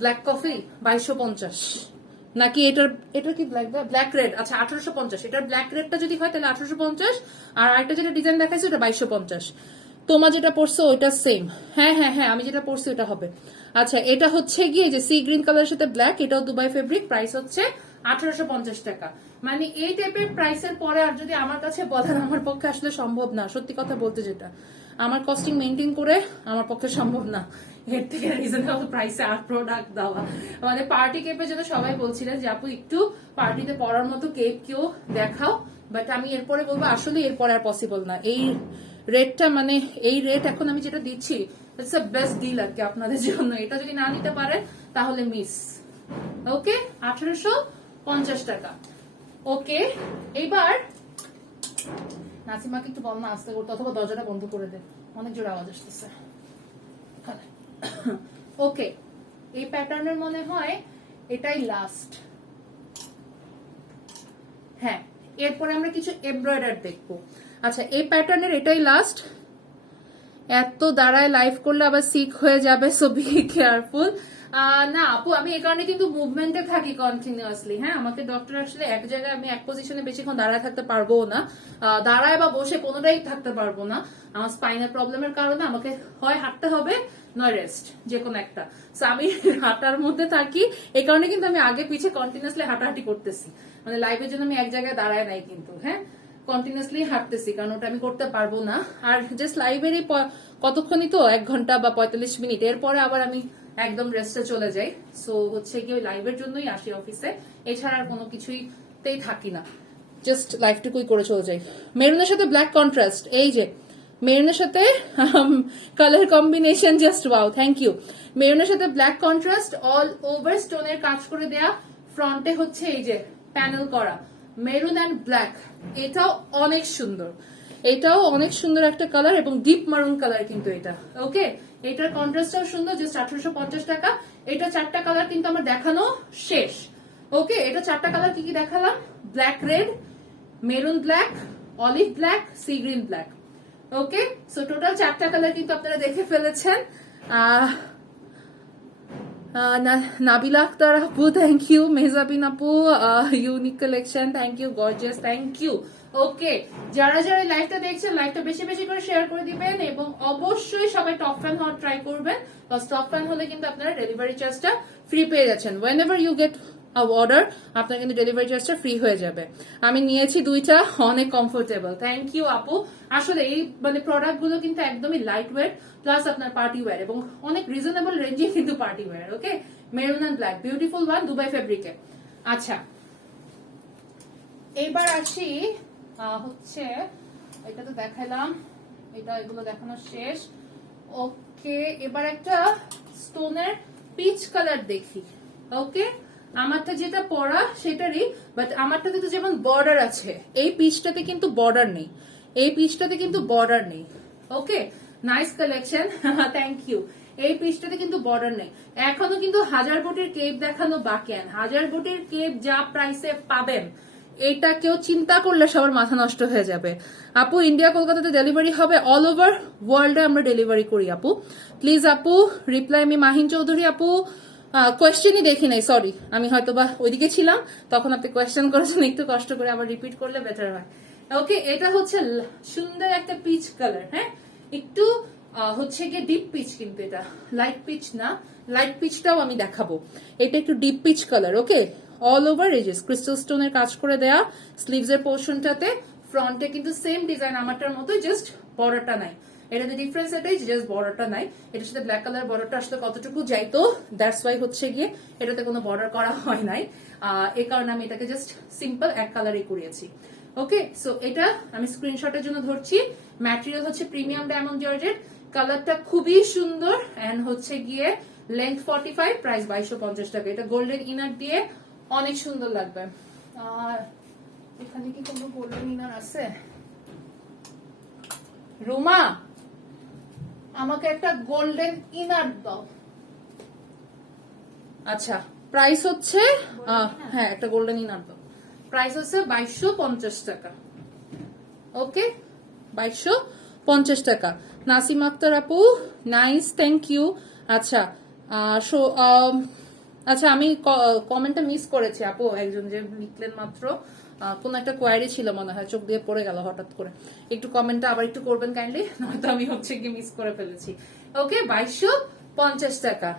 ব্ল্যাক কফি 2250 নাকি এটার কি ব্ল্যাক রেড? আচ্ছা, 1850। এটার ব্ল্যাক রেডটা যদি হয় তাহলে 1850, আর আরেকটা যেটা ডিজাইন দেখাইছি ওটা 2250। তোমার যেটা পড়ছো ওইটা সেম? হ্যাঁ হ্যাঁ হ্যাঁ, আমি যেটা পড়ছি ওটা হবে। আচ্ছা, এটা হচ্ছে গিয়ে যে সি গ্রিন কালারের সাথে ব্ল্যাক, এটাও দুবাই ফেব্রিক, প্রাইস হচ্ছে 1850 টাকা। মানে এই টাইপের প্রাইসের পরে আর যদি আমার কাছে বলেন, আমার পক্ষে আসলে সম্ভব না, সত্যি কথা বলতে, যেটা আমার কস্টিং মেনটেন করে আমার পক্ষে সম্ভব না এর থেকে রিজনেবল প্রাইসে আর প্রোডাক্ট দেওয়া। মানে পার্টি কেপের জন্য সবাই বলছিলেন যে আপু একটু পার্টিতে পরার মতো কেক কেউ দেখাও, বাট আমি এরপরে বলবো আসলে এরপরে আর পসিবল না। এই রেটটা, মানে এই রেট এখন আমি যেটা দিচ্ছি, ইটস আ বেস্ট ডিল আর কি আপনাদের জন্য। এটা যদি না নিতে পারেন তাহলে মিস। ওকে, 1850 টাকা। ওকে, এবার নাসিমাকে একটু বল না আস্তে করতে, অথবা দরজাটা বন্ধ করে দে, অনেক জোর আওয়াজ আসতেছে। ওকে, এই প্যাটার্নের মনে হয় এটাই লাস্ট। হ্যাঁ, এরপরে আমরা কিছু এমব্রয়ডার দেখবো। আচ্ছা, এই প্যাটার্নের এটাই লাস্ট। এত দাঁড়ায় লাইভ করলে আবার সিক হয়ে যাবে, সো বি কেয়ারফুল। না আপু, আমি এই কারণে কিন্তু মুভমেন্টে থাকি কন্টিনিউয়াসলি। হ্যাঁ, আমাকে ডক্টর আসলে এক জায়গায় আমি এক পজিশনে বেশিক্ষণ দাঁড়ায় থাকতে পারবো না, দাঁড়ায় বা বসে কোনোটাই থাকতে পারবো না। আমার স্পাইনাল প্রবলেমের কারণে আমাকে হয় হাঁটতে হবে নয় রেস্ট, যে কোনো একটা। সো আমি হাঁটার মধ্যে থাকি, এই কারণে কিন্তু আমি আগে পিছে কন্টিনিউয়াসলি হাঁটাহাঁটি করতেছি। মানে লাইভের জন্য আমি এক জায়গায় দাঁড়ায় নাই কিন্তু, হ্যাঁ কন্টিনিউয়াসলি হাঁটতেছি, কারণ ওটা আমি করতে পারবো না। আর জাস্ট লাইভেরই কতক্ষণই তো, 1 ঘন্টা বা 45 মিনিট, এরপরে আবার আমি একদম রেস্টে চলে যাই। সো হচ্ছে কি ওই লাইভের জন্যই আসি অফিসে, এছাড়া আর কোনো কিছুইতেই থাকি না, জাস্ট লাইভটুকুই করে চলে যাই। মেরুনের সাথে ব্ল্যাক কন্ট্রাস্ট, এই যে মেরুনের সাথে colour combination just wow, thank you. মেরুনের সাথে ব্ল্যাক কন্ট্রাস্ট, অল ওভার স্টোনের কাজ করে দেয়া, ফ্রন্টে হচ্ছে এই যে প্যানেল করা মেরুন অ্যান্ড ব্ল্যাক, এটাও অনেক সুন্দর, এটাও অনেক সুন্দর একটা কালার এবং ডিপ মারুন কালার কিন্তু এটা। ওকে, এটার কন্ট্রাস্টটাও সুন্দর, জাস্ট 1850 টাকা। এটা 4টা কালার কিন্তু আমার দেখানো শেষ। ওকে, এটা 4টা কালার কি কি দেখালাম? Black red, maroon black, olive black, sea green black. Okay, so total 4টা কালার কিন্তু আপনারা দেখে ফেলেছেন। নাবিলা আক্তার আপু, থ্যাংক ইউ। মেহজাবিন আপু, unique collection, thank you. Gorgeous, thank you. Okay, যারা যারা লাইভটা দেখছেন, লাইভটা বেশি বেশি করে শেয়ার করে দিবেন এবং অবশ্যই সবাই টপ ফ্যান হওয়ার ট্রাই করবেন। টপ ফ্যান হলে কিন্তু আপনারা ডেলিভারি চার্জটা ফ্রি পেয়ে যাচ্ছেন। Whenever you get order, আপনার কিন্তু ডেলিভারি চার্জটা ফ্রি হয়ে যাবে। আমি নিয়েছি 2টা, অনেক কমফোর্টেবল। থ্যাংক ইউ আপু। আসলে এই মানে প্রোডাক্ট গুলো কিন্তু একদমই লাইট ওয়েট, প্লাস আপনার পার্টি ওয়্যার এবং অনেক রিজনেবল রেঞ্জে কিন্তু party wear. Okay, maroon and black, beautiful one, Dubai ফেব্রিকে। আচ্ছা, এইবার আসি হচ্ছে, এটা তো দেখালাম, এটা এগুলো দেখানো শেষ। ওকে, এবার একটা স্টোনের পিচ কালার দেখি। ওকে, আমারটা যেটা পরা সেটারই, বাট আমারটাতে তো যেমন বর্ডার আছে, এই পিচটাতে কিন্তু বর্ডার নেই, এই পিচটাতে কিন্তু বর্ডার নেই। ওকে, নাইস কালেকশন, থ্যাংক ইউ। এই পিচটাতে কিন্তু বর্ডার নেই। এখনো কিন্তু 1000 কোটির কেপ দেখানো বাকি। 1000 কোটির কেপ যা প্রাইসে পাবেন, এটা কেউ চিন্তা করলে সবার মাথা নষ্ট হয়ে যাবে। আপু, ইন্ডিয়া কলকাতাতে ডেলিভারি হবে? অল ওভার ওয়ার্ল্ডে আমরা ডেলিভারি করি আপু। প্লিজ আপু রিপ্লাই মি। মাহিন চৌধুরী আপু, কোয়েশ্চেনই দেখি নাই, সরি, আমি হয়তো বা ওইদিকে ছিলাম, তখন আপনি কোয়েশ্চেন করেছেন, একটু কষ্ট করে আবার রিপিট করলে বেটার হয়। ওকে, এটা হচ্ছে সুন্দর একটা পিচ কালার, হ্যাঁ একটু হচ্ছে গিয়ে ডিপ পিচ, কিন্তু এটা লাইট পিচ না, লাইট পিচটাও আমি দেখাবো। এটা একটু ডিপ পিচ কালার। ওকে, অল ওভার এজেস ক্রিস্টাল স্টোনের কাজ করে দেয়া, স্লিভস এর পোর্শনটাতে, ফ্রন্টে কিন্তু সেম ডিজাইন আমারটার মতো, জাস্ট বর্ডারটা নাই। এটাতে ডিফারেন্স এটাই, জাস্ট বর্ডারটা নাই। এটার সাথে ব্ল্যাক কালার বর্ডারটা আসলে কতটুকু যাইতো, দ্যাটস ওয়াই হচ্ছে গিয়ে এটাতে কোনো বর্ডার করা হয় নাই। এই কারণে আমি এটাকে জাস্ট সিম্পল এক কালারই করিয়েছি। ওকে, সো এটা আমি স্ক্রিনশটের জন্য ধরছি। ম্যাটেরিয়াল হচ্ছে প্রিমিয়াম ডায়মন্ড জর্জেট, কালারটা খুবই সুন্দর, এন্ড হচ্ছে গিয়ে লেন্থ 45, প্রাইস 2250 টাকা। এটা গোল্ডেন ইনার দিয়ে অনেক সুন্দর লাগবে। আর এখানে কি কোনো গোল্ডেন ইনার আছে? রুমা, আমাকে একটা গোল্ডেন ইনার দাও। আচ্ছা, প্রাইস হচ্ছে হ্যাঁ, একটা গোল্ডেন ইনার দাও। প্রাইস হচ্ছে 2250 টাকা। ওকে, 2250 টাকা। নাসিম আক্তার আপু, নাইস, থ্যাংক ইউ। আচ্ছা, আচ্ছা আমি কমেন্টটা মিস করেছি আপু, একজন যে লিখলেন মাত্র, কোন একটা কোয়ারি ছিল মনে হয়, চোখ দিয়ে পড়ে গেল হঠাৎ করে। একটু কমেন্টটা আবার একটু করবেন কাইন্ডলি, নয়তো আমি হচ্ছে কি মিস করে ফেলেছি। ওকে, 2250 টাকা।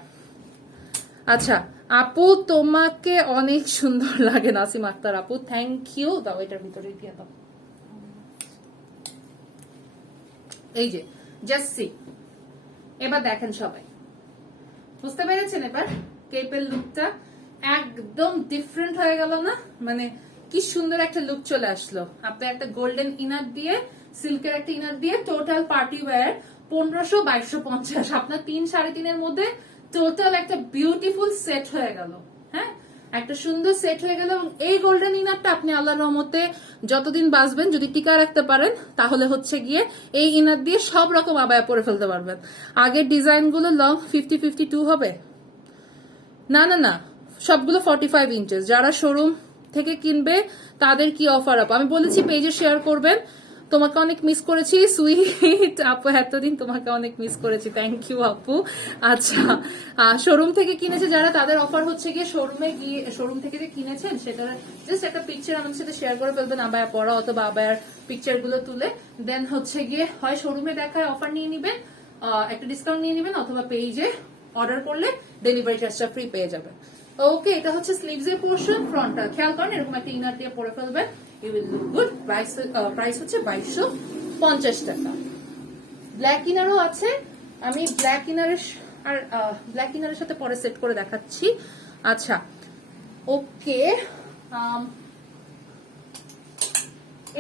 আচ্ছা আপু, তোমাকে অনেক সুন্দর লাগে নাসিম আক্তার আপু, থ্যাংক ইউ। দাও এটার ভিতরে দিয়ে দাও। এই যে জাস্সি, এবার দেখেন সবাই, বুঝতে পেরেছেন এবার কেপের লুকটা একদম ডিফারেন্ট হয়ে গেল না? মানে কি সুন্দর একটা লুক চলে আসলো। আপনি একটা গোল্ডেন ইনার দিয়ে, সিল্কের একটা ইনার দিয়ে, টোটাল পার্টি ওয়্যার 1500, 2250, আপনার 3-3.5 মধ্যে টোটাল একটা বিউটিফুল সেট হয়ে গেল। হ্যাঁ, একটা সুন্দর সেট হয়ে গেল। এবং এই গোল্ডেন ইনারটা আপনি আল্লাহর রহমতে যতদিন বাঁচবেন যদি টিকা রাখতে পারেন, তাহলে হচ্ছে গিয়ে এই ইনার দিয়ে সব রকম আবায়া পরে ফেলতে পারবেন। আগের ডিজাইন গুলো লং 50-52 হবে না, না না, সবগুলো 45 ইঞ্চেস। যারা শোরুম থেকে কিনবে তাদের কি অফার আপু? আমি বলেছি পেজে শেয়ার করবেন। তোমাকে অনেক মিস করেছি সুইট আপু, এতদিন তোমাকে অনেক মিস করেছি, থ্যাংক ইউ আপু। আচ্ছা, শোরুম থেকে কিনেছে যারা তাদের অফার হচ্ছে গিয়ে শোরুমে গিয়ে, শোরুম থেকে যে কিনেছেন সেটার জাস্ট একটা পিকচার আমাদের সাথে শেয়ার করে ফেলবেন, আবায়া পড়া অথবা আবায়ার পিকচার গুলো তুলে, দেন হচ্ছে গিয়ে হয় শোরুমে দেখায় অফার নিয়ে নিবেন, একটা ডিসকাউন্ট নিয়ে নিবেন, অথবা পেজে অর্ডার করলে ডেলিভারি চার্জটা ফ্রি পেয়ে যাবেন। ওকে, এটা হচ্ছে স্লিভস এর পোর্শন, ফ্রন্টটা খেয়াল করেন এরকম একটা ইনার দিয়ে পরে ফেলবেন, you will look good. Price হচ্ছে 2250 টাকা। ব্ল্যাক ইনারও আছে, আমি ব্ল্যাক ইনারের আর ব্ল্যাক ইনারের সাথে পরে সেট করে দেখাচ্ছি। আচ্ছা ওকে,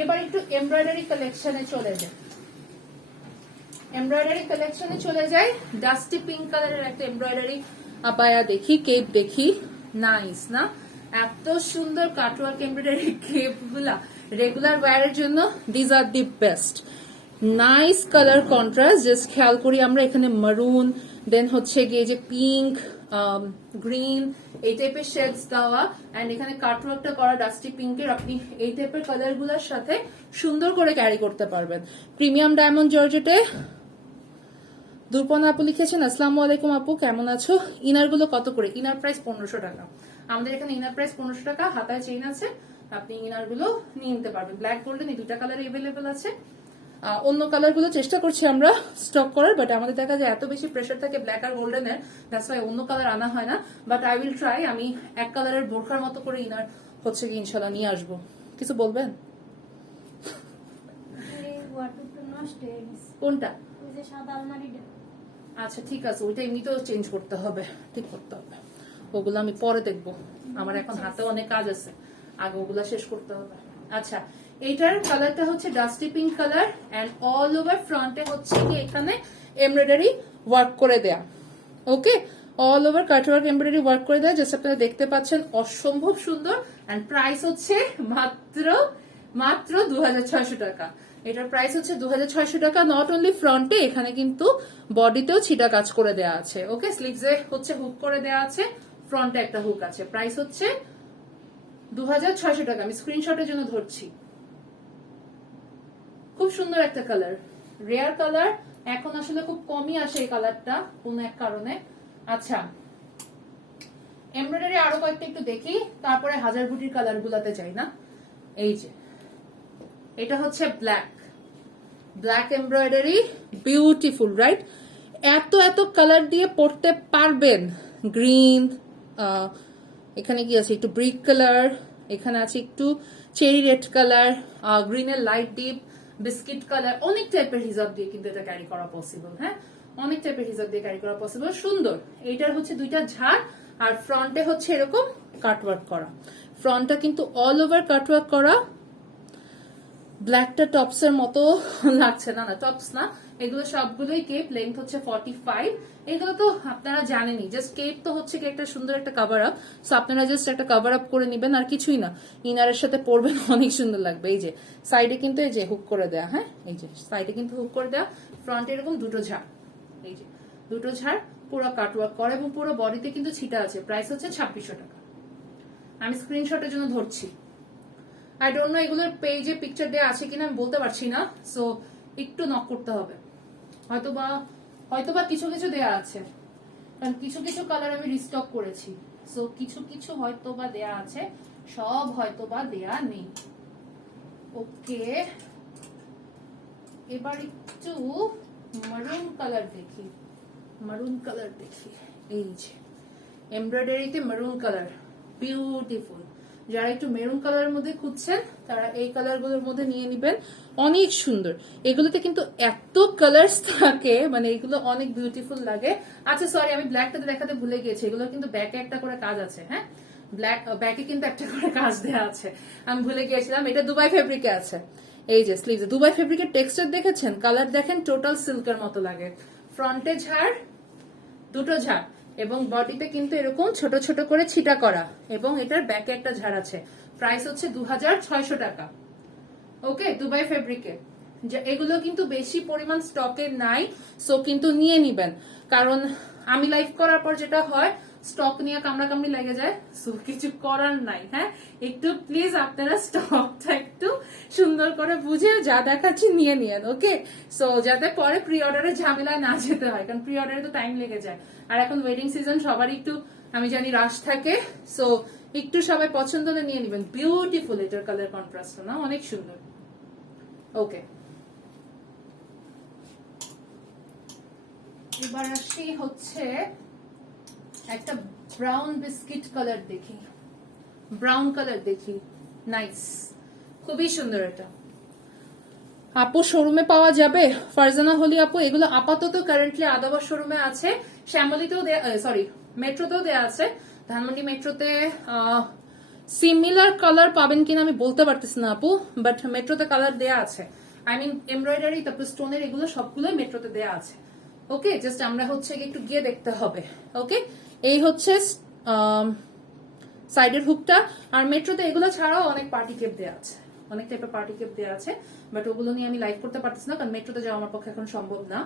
এবার একটু এমব্রয়ডারি কালেকশনে চলে যায়। এমব্রয়ডারি কালেকশনে চলে যায়, ডাস্টি পিঙ্ক কালারের একটা এমব্রয়ডারি আবায়া দেখি, কেপ দেখি, নাইস না? এত সুন্দর কাটওয়ার্ক এমব্রয়ডারি কেপ গুলা রেগুলার ওয়্যারের জন্য these are the best. Nice colour contrast, just খেয়াল করি আমরা এখানে মারুন, দেন হচ্ছে গিয়ে যে পিঙ্ক, গ্রিন, এই টাইপের শেডস দেওয়া, এন্ড এখানে কাটওয়ার্কটা করা ডাস্টি পিঙ্কের। আপনি এই টাইপের কালার গুলার সাথে সুন্দর করে ক্যারি করতে পারবেন। প্রিমিয়াম ডায়মন্ড জর্জেটে দুর্পনা আপু লিখেছেন, আসসালামু আলাইকুম আপু, কেমন আছো? ইনার গুলো কত করে? ইনার প্রাইস 1500 টাকা। আমাদের এখানে ইনার প্রাইস 1500 টাকা, হাতায় চেইন আছে, আপনি ইনার গুলো নিয়ে নিতে পারবেন। ব্ল্যাক গোল্ডেন এই দুটা কালার এভেলেবেল আছে। অন্য কালার গুলো চেষ্টা করছি আমরা স্টক করার, বাট আমাদের দেখা যায় এত বেশি প্রেশার থাকে ব্ল্যাক আর গোল্ডেনের, দ্যাটস ওয়াই অন্য কালার আনা হয় না। বাট আই উইল ট্রাই, আমি এক কালারের বোরখার মতো করে ইনার হচ্ছে কি ইনশাল্লাহ নিয়ে আসবো। কিছু বলবেন? কোনটা? আচ্ছা ঠিক আছে, ওইটা এমনিতেও চেঞ্জ করতে হবে, ঠিক করতে হবে, ওগুলো আমি পরে দেখবো, আমার এখন হাতে অনেক কাজ আছে, আগে ওগুলা শেষ করতে হবে। আচ্ছা, এইটার কালারটা হচ্ছে dusty pink colour, and all over ফ্রন্টে হচ্ছে কি এখানে এমব্রয়ডারি ওয়ার্ক করে দেয়া। Okay, all over cutwork embroidery work করে দেয়া, জাস্ট আপনারা দেখতে পাচ্ছেন, অসম্ভব সুন্দর। এন্ড প্রাইস হচ্ছে মাত্র 2600 টাকা। এটার প্রাইস হচ্ছে 2600 টাকা। নট অনলি ফ্রন্টে, এখানে কিন্তু বডিতেও ছিটা কাজ করে দেয়া আছে। ওকে, স্লিভসে হচ্ছে হুক করে দেয়া আছে, ফ্রন্টে একটা হুক আছে। প্রাইস হচ্ছে 2600 টাকা। আমি স্ক্রিনশটের জন্য ধরছি। খুব সুন্দর একটা কালার, রেয়ার কালার, এখন আসলে খুব কমই আসে এই কালারটা কোন এক কারণে। আচ্ছা, এমব্রয়ডারি আরো কয়েকটা একটু দেখি, তারপরে হাজার বুটির কালার গুলাতে যাই না। এই যে এটা হচ্ছে ব্ল্যাক এমব্রয়ডারি, বিউটিফুল রাইট? এত এত কালার দিয়ে পড়তে পারবেন। গ্রিন, এখানে কি আছে একটু ব্রিক কালার, এখানে আছে একটু চেরি রেড কালার, গ্রিনের লাইট ডিপ, বিস্কিট কালার, অনেক টাইপের হিজাব দিয়ে কিন্তু এটা ক্যারি করা পসিবল। হ্যাঁ, অনেক টাইপের হিজাব দিয়ে ক্যারি করা পসিবল, সুন্দর। এইটার হচ্ছে দুইটা ঝাড়, আর ফ্রন্টে হচ্ছে এরকম কাটওয়ার্ক করা। ফ্রন্টটা কিন্তু অল ওভার কাটওয়ার্ক করা। ব্ল্যাকটা টপস এর মতো লাগছে না, না টপস না, এগুলো সবগুলোই কেপ। লেন্থ হচ্ছে 45। এগুলো তো আপনারা জানেনই, জাস্ট কেপ তো হচ্ছে কি একটা সুন্দর একটা কভার আপ। সো আপনারা জাস্ট একটা কভার আপ করে নিবেন, আর কিছুই না। ইনারের সাথে পরবেন, অনেক সুন্দর লাগবে। এই যে সাইডে কিন্তু এই যে হুক করে দেয়া, হ্যাঁ এই যে সাইডে কিন্তু হুক করে দেয়া, ফ্রন্টে এরকম দুটো ঝাড়, এই যে দুটো ঝাড়, পুরো কাটওয়ার্ক করা, এবং পুরো বডিতে কিন্তু ছিটা আছে। প্রাইস হচ্ছে 2600 টাকা। আমি স্ক্রিনশটের জন্য ধরছি। আই ডোন্ট নো এগুলোর পেজে পিকচার দেওয়া আছে কিনা, আমি বলতে পারছি না, সো একটু নক করতে হবে। হয়তোবা কিছু কিছু দেয়া আছে, কারণ কিছু কিছু কালার আমি রিস্টক করেছি, সো কিছু কিছু হয়তোবা দেয়া আছে, সব হয়তোবা দেয়া নেই। ওকে, এবার একটু মারুন কালার দেখি। এই যে এমব্রয়ডারিতে মারুন কালার, বিউটিফুল। যারা একটু মেরুন কালারের মধ্যে খুঁজছেন তারা এই কালার গুলোর মধ্যে নিয়ে নিবেন, অনেক সুন্দর। এগুলোতে কিন্তু এত কালার্স থাকে, মানে এগুলো অনেক বিউটিফুল লাগে। আচ্ছা সরি, আমি ব্ল্যাকটাতে দেখাতে ভুলে গিয়েছি, এগুলো কিন্তু ব্যাকে একটা করে কাজ আছে। হ্যাঁ, ব্যাকে কিন্তু একটা করে কাজ দেওয়া আছে, আমি ভুলে গিয়েছিলাম। এটা দুবাই ফেব্রিকে আছে। এই যে স্লিভস, দুবাই ফেব্রিকের টেক্সচার দেখেছেন, কালার দেখেন, টোটাল সিল্কের মতো লাগে। ফ্রন্টে ঝাড়, দুটো ঝাড়, এবং বডিতে কিন্তু এরকম ছোট ছোট করে ছিটা করা, এবং এটার ব্যাকে একটা ঝাড় আছে। প্রাইস হচ্ছে 2600 টাকা। ওকে, দুবাই ফেব্রিকে। এগুলো কিন্তু বেশি পরিমাণ স্টকে নাই, সো কিন্তু নিয়ে নিবেন। কারণ আমি লাইভ করার পর যেটা হয়, স্টক নিয়ে কামড়াকামড়ি লেগে যায়, সো কিছু করার নাই। হ্যাঁ, একটু প্লিজ আপনারা স্টকটা একটু সুন্দর করে বুঝে যা দেখাচ্ছি নিয়ে নিয়েন, ওকে? সো যাতে পরে প্রি অর্ডারের ঝামেলায় না যেতে হয়, কারণ প্রি অর্ডারে তো টাইম লেগে যায়। আর এখন ওয়েডিং সিজন, সবারই একটু আমি জানি রাশ থাকে, সো একটু সবাই পছন্দ হলে নিয়ে নিবেন। বিউটিফুল এটার কালার কন্ট্রাস্ট না, অনেক সুন্দর। ওকে, এবার আসি হচ্ছে একটা ব্রাউন বিস্কিট কালার দেখি, ব্রাউন কালার দেখি, নাইস, খুবই সুন্দর এটা। আপু শোরুমে পাওয়া যাবে? ফারজানা হলি আপু, এগুলো আপাতত কারেন্টলি আদাবার শোরুমে আছে, শ্যামলীতেও সরি মেট্রোতেও দেয়া আছে। ধানমন্ডি মেট্রোতে সিমিলার কালার পাবেন কিনা আমি বলতে পারতেছি না আপু, বাট মেট্রোতে কালার দেয়া আছে। আই মিন এমব্রয়ডারি, তারপর স্টোনের, এগুলো সবগুলো মেট্রোতে দেয়া আছে। ওকে, জাস্ট আমরা হচ্ছে একটু গিয়ে দেখতে হবে। ওকে, এই হচ্ছে সাইডের হুকটা। আর মেট্রোতে এগুলো ছাড়াও অনেক পার্টি কেপ দেওয়া আছে, অনেক টাইপের পার্টি কেপ দেওয়া আছে, বাট ওগুলো নিয়ে আমি লাইভ করতে পারতেছি না, কারণ মেট্রোতে যাওয়া আমার পক্ষে এখন সম্ভব না।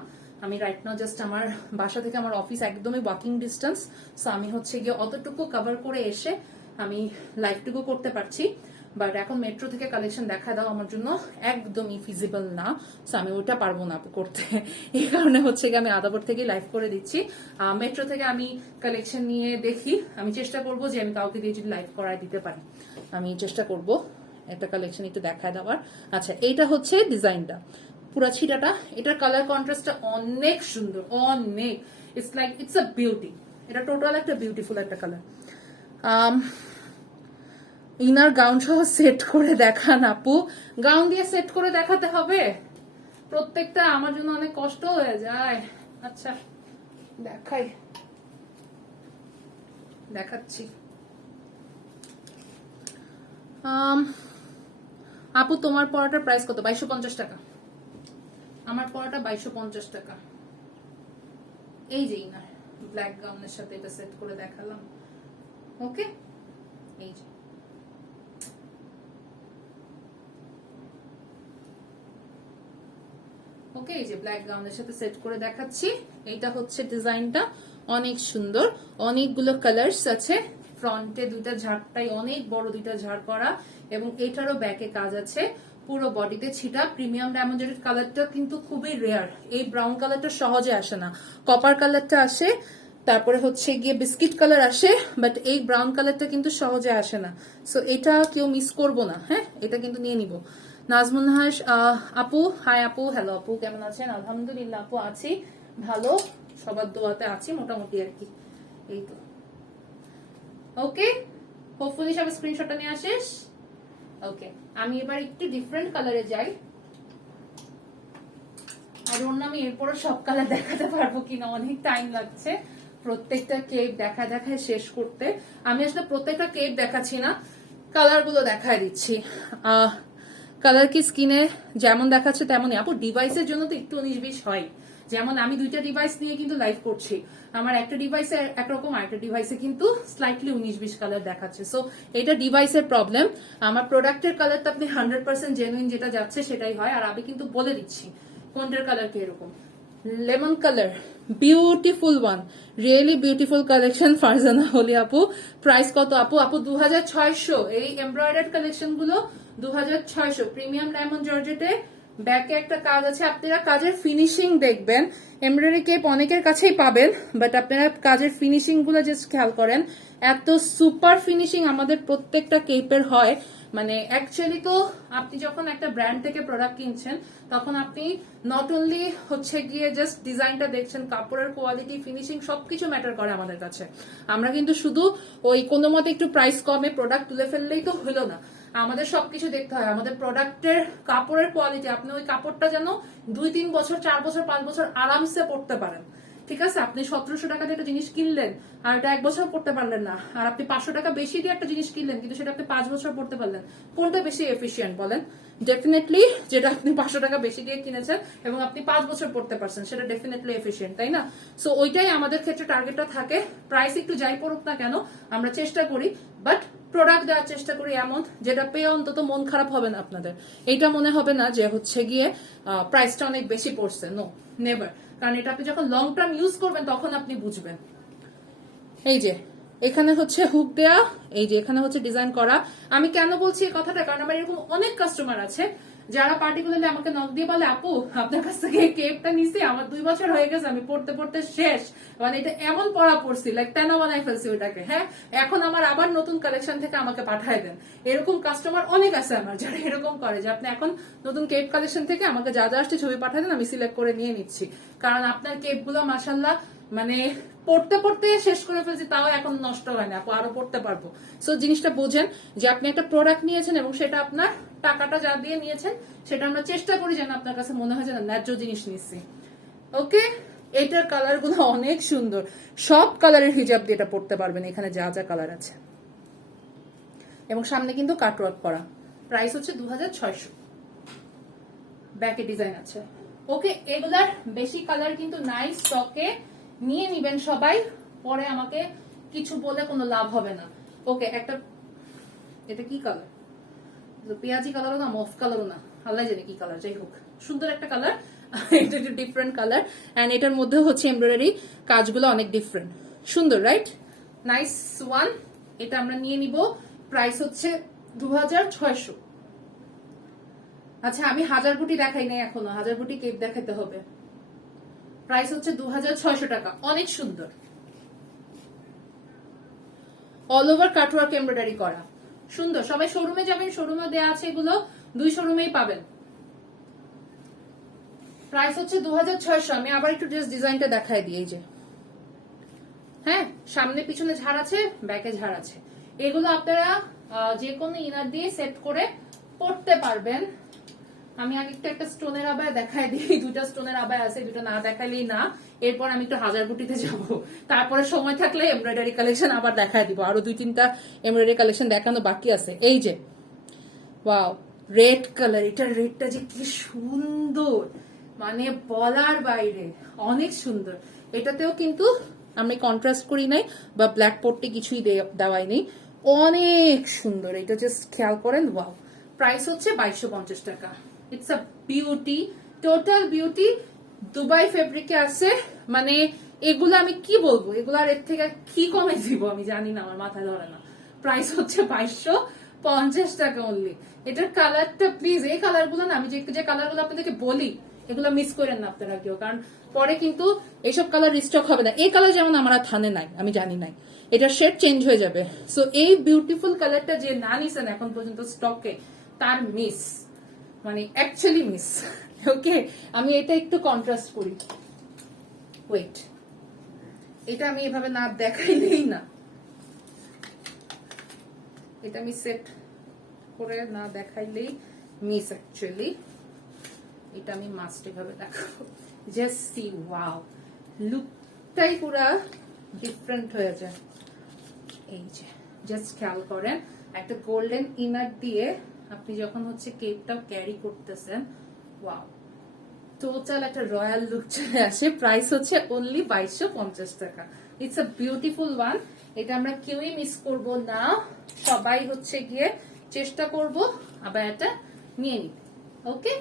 আমি রাইট নাও জাস্ট আমার বাসা থেকে আমার অফিস একদমই ওয়াকিং ডিস্টেন্স, সো আমি হচ্ছে গিয়ে অতটুকু কভার করে এসে আমি লাইভটুকু করতে পারছি। বাট এখন মেট্রো থেকে কালেকশন দেখা দাও আমার জন্য একদমই ফিজিবল না, সো আমি ওইটা পারবো না করতে। এই কারণে হচ্ছে গিয়ে আমি আদাবর থেকে লাইভ করে দিচ্ছি। মেট্রো থেকে আমি কালেকশন নিয়ে দেখি, আমি চেষ্টা করবো যে আমি কাউকে দিয়ে যদি লাইভ করায় দিতে পারি, আমি চেষ্টা করব একটা কালেকশন একটু দেখায় দেওয়ার। আচ্ছা, এইটা হচ্ছে ডিজাইনটা, পুরা ছিটাটা, এটার কালার কন্ট্রাস্টটা অনেক সুন্দর, অনেক, it's like it's a beauty. এটা টোটাল একটা বিউটিফুল একটা কালার। ইনার গাউন সহ সেট করে দেখান আপু। গাউন দিয়ে সেট করে দেখাতে হবে প্রত্যেকটা, আমার জন্য অনেক কষ্ট হয়ে যায়। আচ্ছা দেখাই, দেখাচ্ছি। আপু তোমার পরাটার প্রাইস কত? 2250 টাকা। আমার পরাটা 2250 টাকা। এই যে ইনার ব্ল্যাক গাউনের সাথে এটা সেট করে দেখালাম। ওকে, এই যে ওকে, এই যে ব্ল্যাক গাউনের সাথে সেট করে দেখাচ্ছি। এইটা হচ্ছে ডিজাইনটা, অনেক সুন্দর, অনেকগুলো কালার্স আছে। ফ্রন্টে দুইটা ঝাড়টাই অনেক বড়, দুইটা ঝাড় করা, এবং এটারও ব্যাকে কাজ আছে, পুরো বডিতে ছিটা। প্রিমিয়াম ডায়মন্ড জেড কালারটা কিন্তু খুবই রেয়ার, এই ব্রাউন কালারটা সহজে আসে না, কপার কালারটা আসে, তারপরে হচ্ছে গিয়ে বিস্কিট কালার আসে, বাট এই ব্রাউন কালারটা কিন্তু সহজে আসে না। সো এটা কেউ মিস করবো না, হ্যাঁ, এটা কিন্তু নিয়ে নিব। নাজমুন হাস আপু, হাই আপু, হ্যালো আপু, কেমন আছেন? আলহামদুলিল্লাহ আপু, আছি ভালো, সবার দোয়াতে আছি মোটামুটি আর কি, এই তো। ওকে, হোপফুলি সব স্ক্রিনশটটা নিয়ে আসিস। ওকে, আমি এবার একটু ডিফারেন্ট কালারে যাই। আর অন্য আমি এরপরও সব কালার দেখাতে পারবো কিনা, অনেক টাইম লাগছে প্রত্যেকটা কেক দেখা দেখায় শেষ করতে। আমি আসলে প্রত্যেকটা কেক দেখাচ্ছি না, কালার গুলো দেখায় দিচ্ছি। কালার কি স্কিনে যেমন দেখাচ্ছে তেমনই আপু, ডিভাইসের জন্য তো একটু 19-20 হয়। যেমন আমি দুইটা ডিভাইস নিয়ে কিন্তু লাইভ করছি, আমার একটা ডিভাইসে একরকম, আরেকটা ডিভাইসে কিন্তু স্লাইটলি 19-20 কালার দেখাচ্ছে। সো এটা ডিভাইসের প্রবলেম, আমার প্রোডাক্টের কালারটা আপনি 100% জেনুইন যেটা যাচ্ছে সেটাই হয়। আর আমি কিন্তু বলে দিচ্ছি কোনটার কালার কি এরকম। Lemon colour, beautiful one, really beautiful collection. Farzana Holy আপু, প্রাইস কত আপু? আপু 2600, এই এমব্রয়ডার্ড কালেকশন গুলো 2600, প্রিমিয়াম ডায়মন্ড জর্জেটে। ব্যাকে একটা কাজ আছে, আপনারা কাজের ফিনিশিং দেখবেন। এমব্রয়ডারি কেপ অনেকের কাছেই পাবেন, বাট আপনারা কাজের ফিনিশিং গুলো জাস্ট খেয়াল করেন, এত সুপার ফিনিশিং আমাদের প্রত্যেকটা কেপের হয়। মানে অ্যাকচুয়ালি তো আপনি যখন একটা ব্র্যান্ড থেকে প্রোডাক্ট কিনছেন, তখন আপনি নট অনলি হচ্ছে গিয়ে জাস্ট ডিজাইনটা দেখছেন, কাপড়ের কোয়ালিটি, ফিনিশিং সবকিছু ম্যাটার করে আমাদের কাছে। আমরা কিন্তু শুধু ওই কোনো মতে একটু প্রাইস কমে প্রোডাক্ট তুলে ফেললেই তো হলো না, আমাদের সবকিছু দেখতে হয়। আমাদের প্রোডাক্টের কাপড়ের কোয়ালিটি, আপনি ওই কাপড়টা যেন 2-3 বছর, 4 বছর, 5 বছর আরামসে পড়তে পারেন। ঠিক আছে, আপনি 1700 টাকা দিয়ে একটা জিনিস কিনলেন আর এটা 1 বছর পড়তে পারলেন না, আর আপনি 500 টাকা বেশি দিয়ে একটা জিনিস কিনলেন কিন্তু সেটা আপনি 5 বছর পড়তে পারলেন, কোনটা বেশি এফিশিয়েন্ট বলেন? ডেফিনেটলি যেটা আপনি 500 টাকা বেশি দিয়ে কিনেছেন এবং আপনি 5 বছর পড়তে পারছেন, সেটা ডেফিনেটলি এফিশিয়েন্ট, তাই না? সো ওইটাই আমাদের ক্ষেত্রে টার্গেটটা থাকে। প্রাইস একটু যাই পড়ুক না কেন, আমরা চেষ্টা করি, বাট প্রোডাক্ট দেওয়ার চেষ্টা করি এমন যেটা পেয়ে অন্তত মন খারাপ হবে না আপনাদের, এইটা মনে হবে না যে হচ্ছে গিয়ে প্রাইসটা অনেক বেশি পড়ছে। নো, নেভার, কারণ এটা আপনি যখন লং টার্ম ইউজ করবেন তখন আপনি বুঝবেন। এই যে এখানে হচ্ছে হুক দেয়া, এই যে এখানে হচ্ছে ডিজাইন করা। আমি কেন বলছি এই কথাটা, কারণ আমার এরকম অনেক কাস্টমার আছে যারা পার্টিকুলারলি আমাকে নক দিয়ে বলে, আপু আপনার কাছ থেকে কেপটা নিছি, আমার 2 বছর হয়ে গেছে, আমি পড়তে পড়তে শেষ, মানে এটা এমন পড়া পড়ছি, লাইক তেনা বানাই ফেলছি ওইটাকে, হ্যাঁ এখন আমার আবার নতুন কালেকশন থেকে আমাকে পাঠায় দেন। এরকম কাস্টমার অনেক আছে আমার যারা এরকম করে যে আপনি এখন নতুন কেপ কালেকশন থেকে আমাকে যা যা আসছে ছবি পাঠায় দেন, আমি সিলেক্ট করে নিয়ে নিচ্ছি। কারণ আপনার কেপ গুলো মাশাআল্লাহ মানে পড়তে পড়তে শেষ করে ফেলছি, তাও এখন নষ্ট হয় না, আপু আরো পড়তে পারবো। সো জিনিসটা বোঝেন যে আপনি একটা প্রোডাক্ট নিয়েছেন এবং সেটা আপনার টাকাটা যা দিয়ে নিয়েছেন সেটা আমরা চেষ্টা করি যেন আপনার কাছে মনে হয় যে ন্যায্য জিনিস নিচ্ছি। ওকে, এটার কালার গুলো অনেক সুন্দর, সব কালারের হিজাব দিয়ে এটা পড়তে পারবেন, এখানে যা যা কালার আছে। এবং সামনে কিন্তু কাটওয়ার্ক করা। প্রাইস হচ্ছে 2600, ব্যাকে ডিজাইন আছে। ওকে, এগুলার বেশি কালার কিন্তু নাই স্টকে, নিয়ে নিবেন সবাই, পরে আমাকে কিছু বলে কোনো লাভ হবে না। ওকে, একটা এটা কি কালার, পেঁয়াজি কালারও না মফ কালারও না, আল্লাহ জানে কি কালার, যাই হোক সুন্দর একটা কালার। এটা একটু ডিফারেন্ট কালার, এন্ড এটার মধ্যে হচ্ছে এমব্রয়ডারি কাজগুলো অনেক ডিফারেন্ট, সুন্দর রাইট, নাইস ওয়ান। এটা আমরা নিয়ে নিব, প্রাইস হচ্ছে 2600। আচ্ছা, আমি 1000 বুটি দেখাই নাই এখনো, 1000 বুটি কেপ দেখাতে হবে। প্রাইস হচ্ছে 2600 টাকা, অনেক সুন্দর, অল ওভার কাটওয়ার্ক এমব্রয়ডারি করা, সুন্দর। সবাই শোরুমে যাবেন, শোরুমে দেয়া আছে, এগুলো 2 শোরুমেই পাবেন। প্রাইস হচ্ছে 2600। আমি আবার একটু ড্রেস ডিজাইনটা দেখাই দিই, এই যে হ্যাঁ সামনে পিছনে ঝাড় আছে, ব্যাকে ঝাড় আছে, এগুলো আপনারা যে কোনো ইনার দিয়ে সেট করে পরতে পারবেন। আমি আগে একটা স্টোনের আবায় দেখাই দিই, 2টা স্টোনের আবায় আছে, 2টা না দেখাইলেই না। এরপর আমি একটু 1000 বুটিতে যাব, তারপরে সময় থাকলে এমব্রয়ডারি কালেকশন আবার দেখাই দিব, আরো 2-3টা এমব্রয়ডারি কালেকশন দেখানো বাকি আছে। এই যে ওয়াও, রেড কালার, এটার রেডটা যে কি সুন্দর, মানে বলার বাইরে, অনেক সুন্দর। এটাতেও কিন্তু আমি কন্ট্রাস্ট করি নাই বা ব্ল্যাক পট্টি কিছুই দেওয়াই নেই, অনেক সুন্দর। এটা জাস্ট খেয়াল করেন, ওয়াও। প্রাইস হচ্ছে 2250 টাকা। It's a beauty, total beauty, Dubai ফেব্রিকে আছে। মানে এগুলো আমি কি বলবো, এগুলার এর থেকে কি কমে দিব আমি জানি না, আমার মাথায় ধরে না। প্রাইস হচ্ছে 2250 টাকা অনলি। এটার কালারটা প্লিজ, এই কালার গুলো না, আমি যে কালার গুলো আপনাদেরকে বলি এগুলো মিস করেন না আপনারা কেউ, কারণ পরে কিন্তু এইসব কালার রিস্টক হবে না। এই কালার যেমন আমার আর থানে নাই, আমি জানি নাই, এটার শেড চেঞ্জ হয়ে যাবে। সো এই বিউটিফুল কালারটা যে না নিছেন এখন পর্যন্ত স্টকে, তার মিস, মানে অ্যাকচুয়ালি মিস। ওকে, আমি এটা একটু কন্ট্রাস্ট করি, ওয়েট, এটা আমি এভাবে না দেখাইলেই না, এটা আমি সেট করে না দেখাইলেই মিস অ্যাকচুয়ালি। এটা আমি মাস্ট এভাবে দেখাবো, জাস্ট সি, ওয়াও, লুকটাই পুরা ডিফারেন্ট হয়ে যায়। এই যে জাস্ট খেয়াল করেন, একটা গোল্ডেন ইনার দিয়ে আপনি যখন হচ্ছে কেকটা ক্যারি করতেছেন, ওয়াও, টোটাল একটা রয়্যাল লুক চলে আসে। প্রাইস হচ্ছে অনলি 2250 টাকা। ইটস আ বিউটিফুল ওয়ান, এটা আমরা কেউই মিস করব না, সবাই হচ্ছে গিয়ে চেষ্টা করব আবার এটা নিয়ে নিতে। ওকে,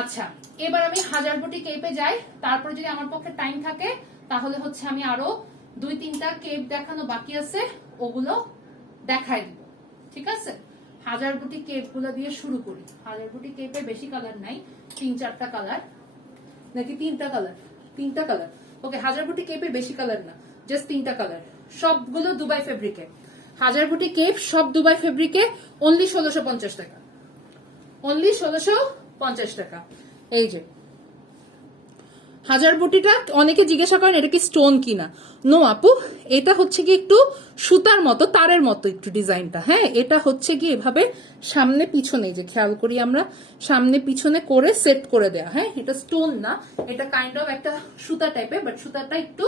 আচ্ছা এবার আমি 1000 বুটি কেপে যাই, তারপর যদি আমার পক্ষে টাইম থাকে তাহলে হচ্ছে আমি আরো 2-3টা কেপ দেখানো বাকি আছে, ওগুলো দেখাই দিব, ঠিক আছে। 1000 বুটি কেপ গুলো দিয়ে শুরু করি। 1000 বুটি কেপে বেশি কালার নাই, 3-4টা কালার, নাকি 3টা কালার, 3টা কালার। ওকে, 1000 বুটি কেপে বেশি কালার না, জাস্ট 3টা কালার, সবগুলো দুবাই ফেব্রিকে। 1000 বুটি কেপ সব দুবাই ফেব্রিকে, অনলি 1650 টাকা, অনলি 1650 টাকা। এই যে 1000 বুটিটা অনেকে জিজ্ঞাসা করেন এটা কি স্টোন কিনা, নো আপু, এটা হচ্ছে কি একটু সুতার মতো, তারের মতো একটু ডিজাইনটা, হ্যাঁ এটা হচ্ছে কি এভাবে সামনে পিছনে, যে খেয়াল করি আমরা সামনে পিছনে করে সেট করে দেয়া, হ্যাঁ এটা স্টোন না, এটা কাইন্ড অফ একটা সুতা টাইপের, বাট সুতাটা একটু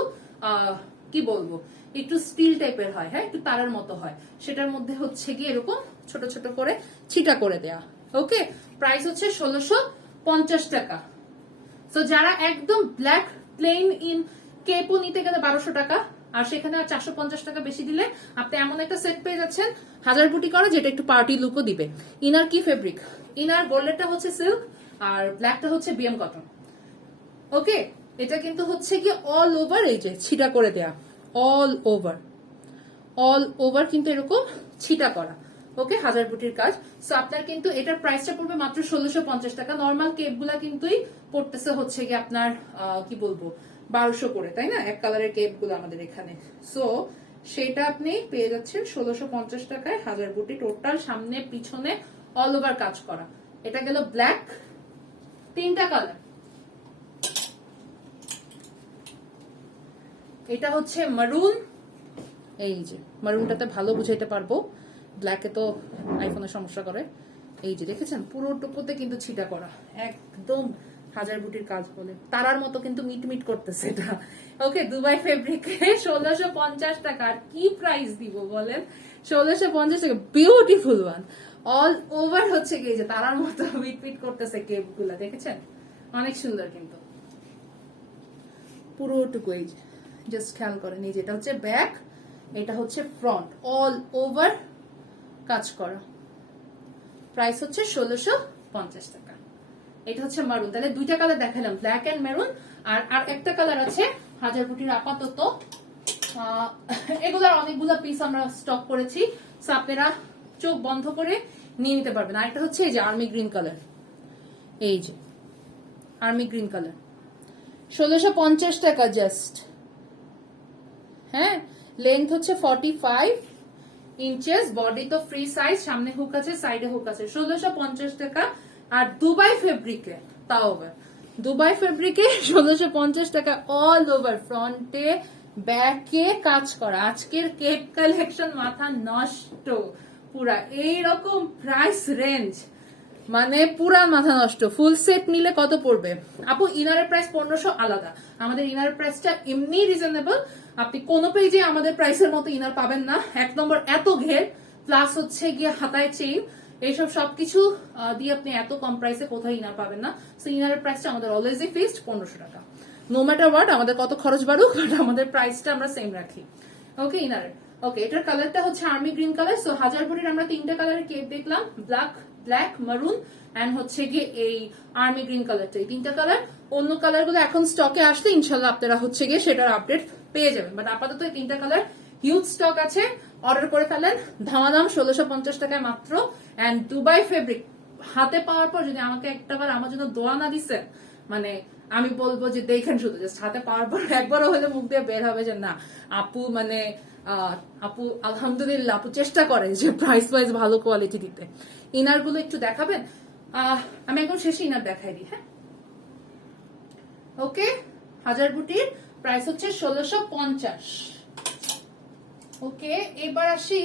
কি বলবো, একটু স্টিল টাইপের হয়, হ্যাঁ একটু তারের মতো হয়, সেটার মধ্যে হচ্ছে কি এরকম ছোট ছোট করে ছিটা করে দেয়া। ওকে, প্রাইস হচ্ছে 1650 টাকা। তো যারা একদম ব্ল্যাক প্লেন ইন কেপও নিতে গেলে 1200 টাকা, আর সেখানে 450 টাকা বেশি দিলে আপনি এমন একটা সেট পেয়ে যাচ্ছেন 1000 বুটি করা, যেটা একটু পার্টি লুকও দিবে। ইনার কি ফেব্রিক, ইনার গোল্ডেরটা হচ্ছে সিল্ক আর ব্ল্যাকটা হচ্ছে বিএম কটন। ওকে, এটা কিন্তু হচ্ছে কি অল ওভার এই যে ছিটা করে দেয়া, অল ওভার কিন্তু এরকম ছিটা করা। ওকে, 1000 বুটির কাজ। সো আপনার কিন্তু এটার প্রাইসটা পড়বে মাত্র 1650 টাকা। নর্মাল কেপ গুলা কিন্তুই পড়তেছে হচ্ছে কি আপনার কি বলবো 1200 করে, তাই না? এক কালারের কেপ গুলো আমাদের এখানে। সো সেটা আপনি পেয়ে যাচ্ছেন 1650 টাকায় 1000 বুটি, টোটাল সামনে পিছনে অল ওভার কাজ করা। এটা গেল ব্ল্যাক, 3টা কালার। এটা হচ্ছে মারুন, এই যে মারুনটাতে ভালো বুঝাইতে পারবো, ব্ল্যাকে তো আইফোনের সমস্যা করে। এই যে দেখেছেন পুরো টুকুতে কিন্তু ছিটা করা, একদম 1000 বুটির কাজ বলে তারার মতো কিন্তু মিটমিট করতেছে এটা। ওকে, দুবাই ফেব্রিকে 1650 টাকা। আর কি প্রাইস দিব বলেন? 1650 টাকা, বিউটিফুল ওয়ান, অল ওভার হচ্ছে কি যে তারার মতো মিটমিট করতেছে কেপ গুলা, দেখেছেন? অনেক সুন্দর কিন্তু পুরোটুকু। এই যে জাস্ট খেয়াল করেন, এই যে এটা হচ্ছে ব্যাক, এটা হচ্ছে ফ্রন্ট, অল ওভার কাজ করা। প্রাইস হচ্ছে 1650 টাকা। এটা হচ্ছে মারুন। তাহলে 2টা কালার দেখালাম, ব্ল্যাক এন্ড মেরুন। আর একটা কালার আছে 1000 বুটির আপাতত। এগুলার অনেকগুলো পিস আমরা স্টক করেছি, সো আপনারা চোখ বন্ধ করে নিয়ে নিতে পারবেন। আর একটা হচ্ছে এই যে আর্মি গ্রিন কালার, এই যে আর্মি গ্রিন কালার, 1650 টাকা জাস্ট। হ্যাঁ, লেন্থ হচ্ছে 45 ইঞ্চেস, বডি তো ফ্রি সাইজ, সামনে হুক আছে, সাইডে হুক আছে, 1650 টাকা। আর দুবাই ফেব্রিকে, তাও আবার দুবাই ফেব্রিকে 1650 টাকা, অল ওভার ফ্রন্টে ব্যাকে কাজ করা। আজকের কেপ কালেকশন মাথা নষ্ট পুরা, এইরকম প্রাইস রেঞ্জ মানে পুরা মাথা নষ্ট। ফুল সেট নিলে কত পড়বে আপু? ইনারের প্রাইস 1500 আলাদা, আমাদের ইনারের প্রাইসটা এমনি রিজনেবল। আপনি কোনো পেজে আমাদের প্রাইসের মতো ইনার পাবেন না। 1 নম্বর এত ঘের, প্লাস হচ্ছে গিয়ে হাতায় চেইন, এইসব সবকিছু দিয়ে আপনি এত কম প্রাইসে কোথাও ইনার পাবেন না। সো ইনারের প্রাইসটা আমাদের অলওয়েজই ফিক্সড 1500 টাকা। নো ম্যাটার হোয়াট আমাদের কত খরচ বাড়ুক, বাট আমাদের প্রাইসটা আমরা সেম রাখি। ওকে, ইনারের। ওকে, এটার কালারটা হচ্ছে আর্মি গ্রিন কালার। সো 1000 বুটির আমরা 3টা কালারের কেপ দেখলাম, ব্ল্যাক, মারুন এন্ড হচ্ছে গিয়ে এই আর্মি গ্রিন কালারটা, এই 3টা কালার। অন্য কালার গুলো এখন স্টকে আসলে ইনশাল্লাহ আপনারা হচ্ছে গিয়ে সেটার আপডেট পেয়ে যাবেন, বাট আপাতত এই 3টা কালার হিউজ স্টক আছে। অর্ডার করে ফেলেন, ধামাদাম 1650 টাকায় মাত্র। এন্ড দুবাই ফেব্রিক হাতে পাওয়ার পর যদি আমাকে একটাবার আমার জন্য দোয়া না দিচ্ছেন, মানে আমি বলবো যে দেখেন, শুধু জাস্ট হাতে পাওয়ার পর একবারও হলে মুখ দিয়ে বের হবে যে না আপু মানে আপু আলহামদুলিল্লাহ, আপু চেষ্টা করে যে প্রাইস ওয়াইজ ভালো কোয়ালিটি দিতে। ইনার গুলো একটু দেখাবেন? আমি একদম শেষে ইনার দেখাই দিই। হ্যাঁ, ওকে, 1000 বুটির প্রাইস হচ্ছে 1650। ওকে, এবার আসি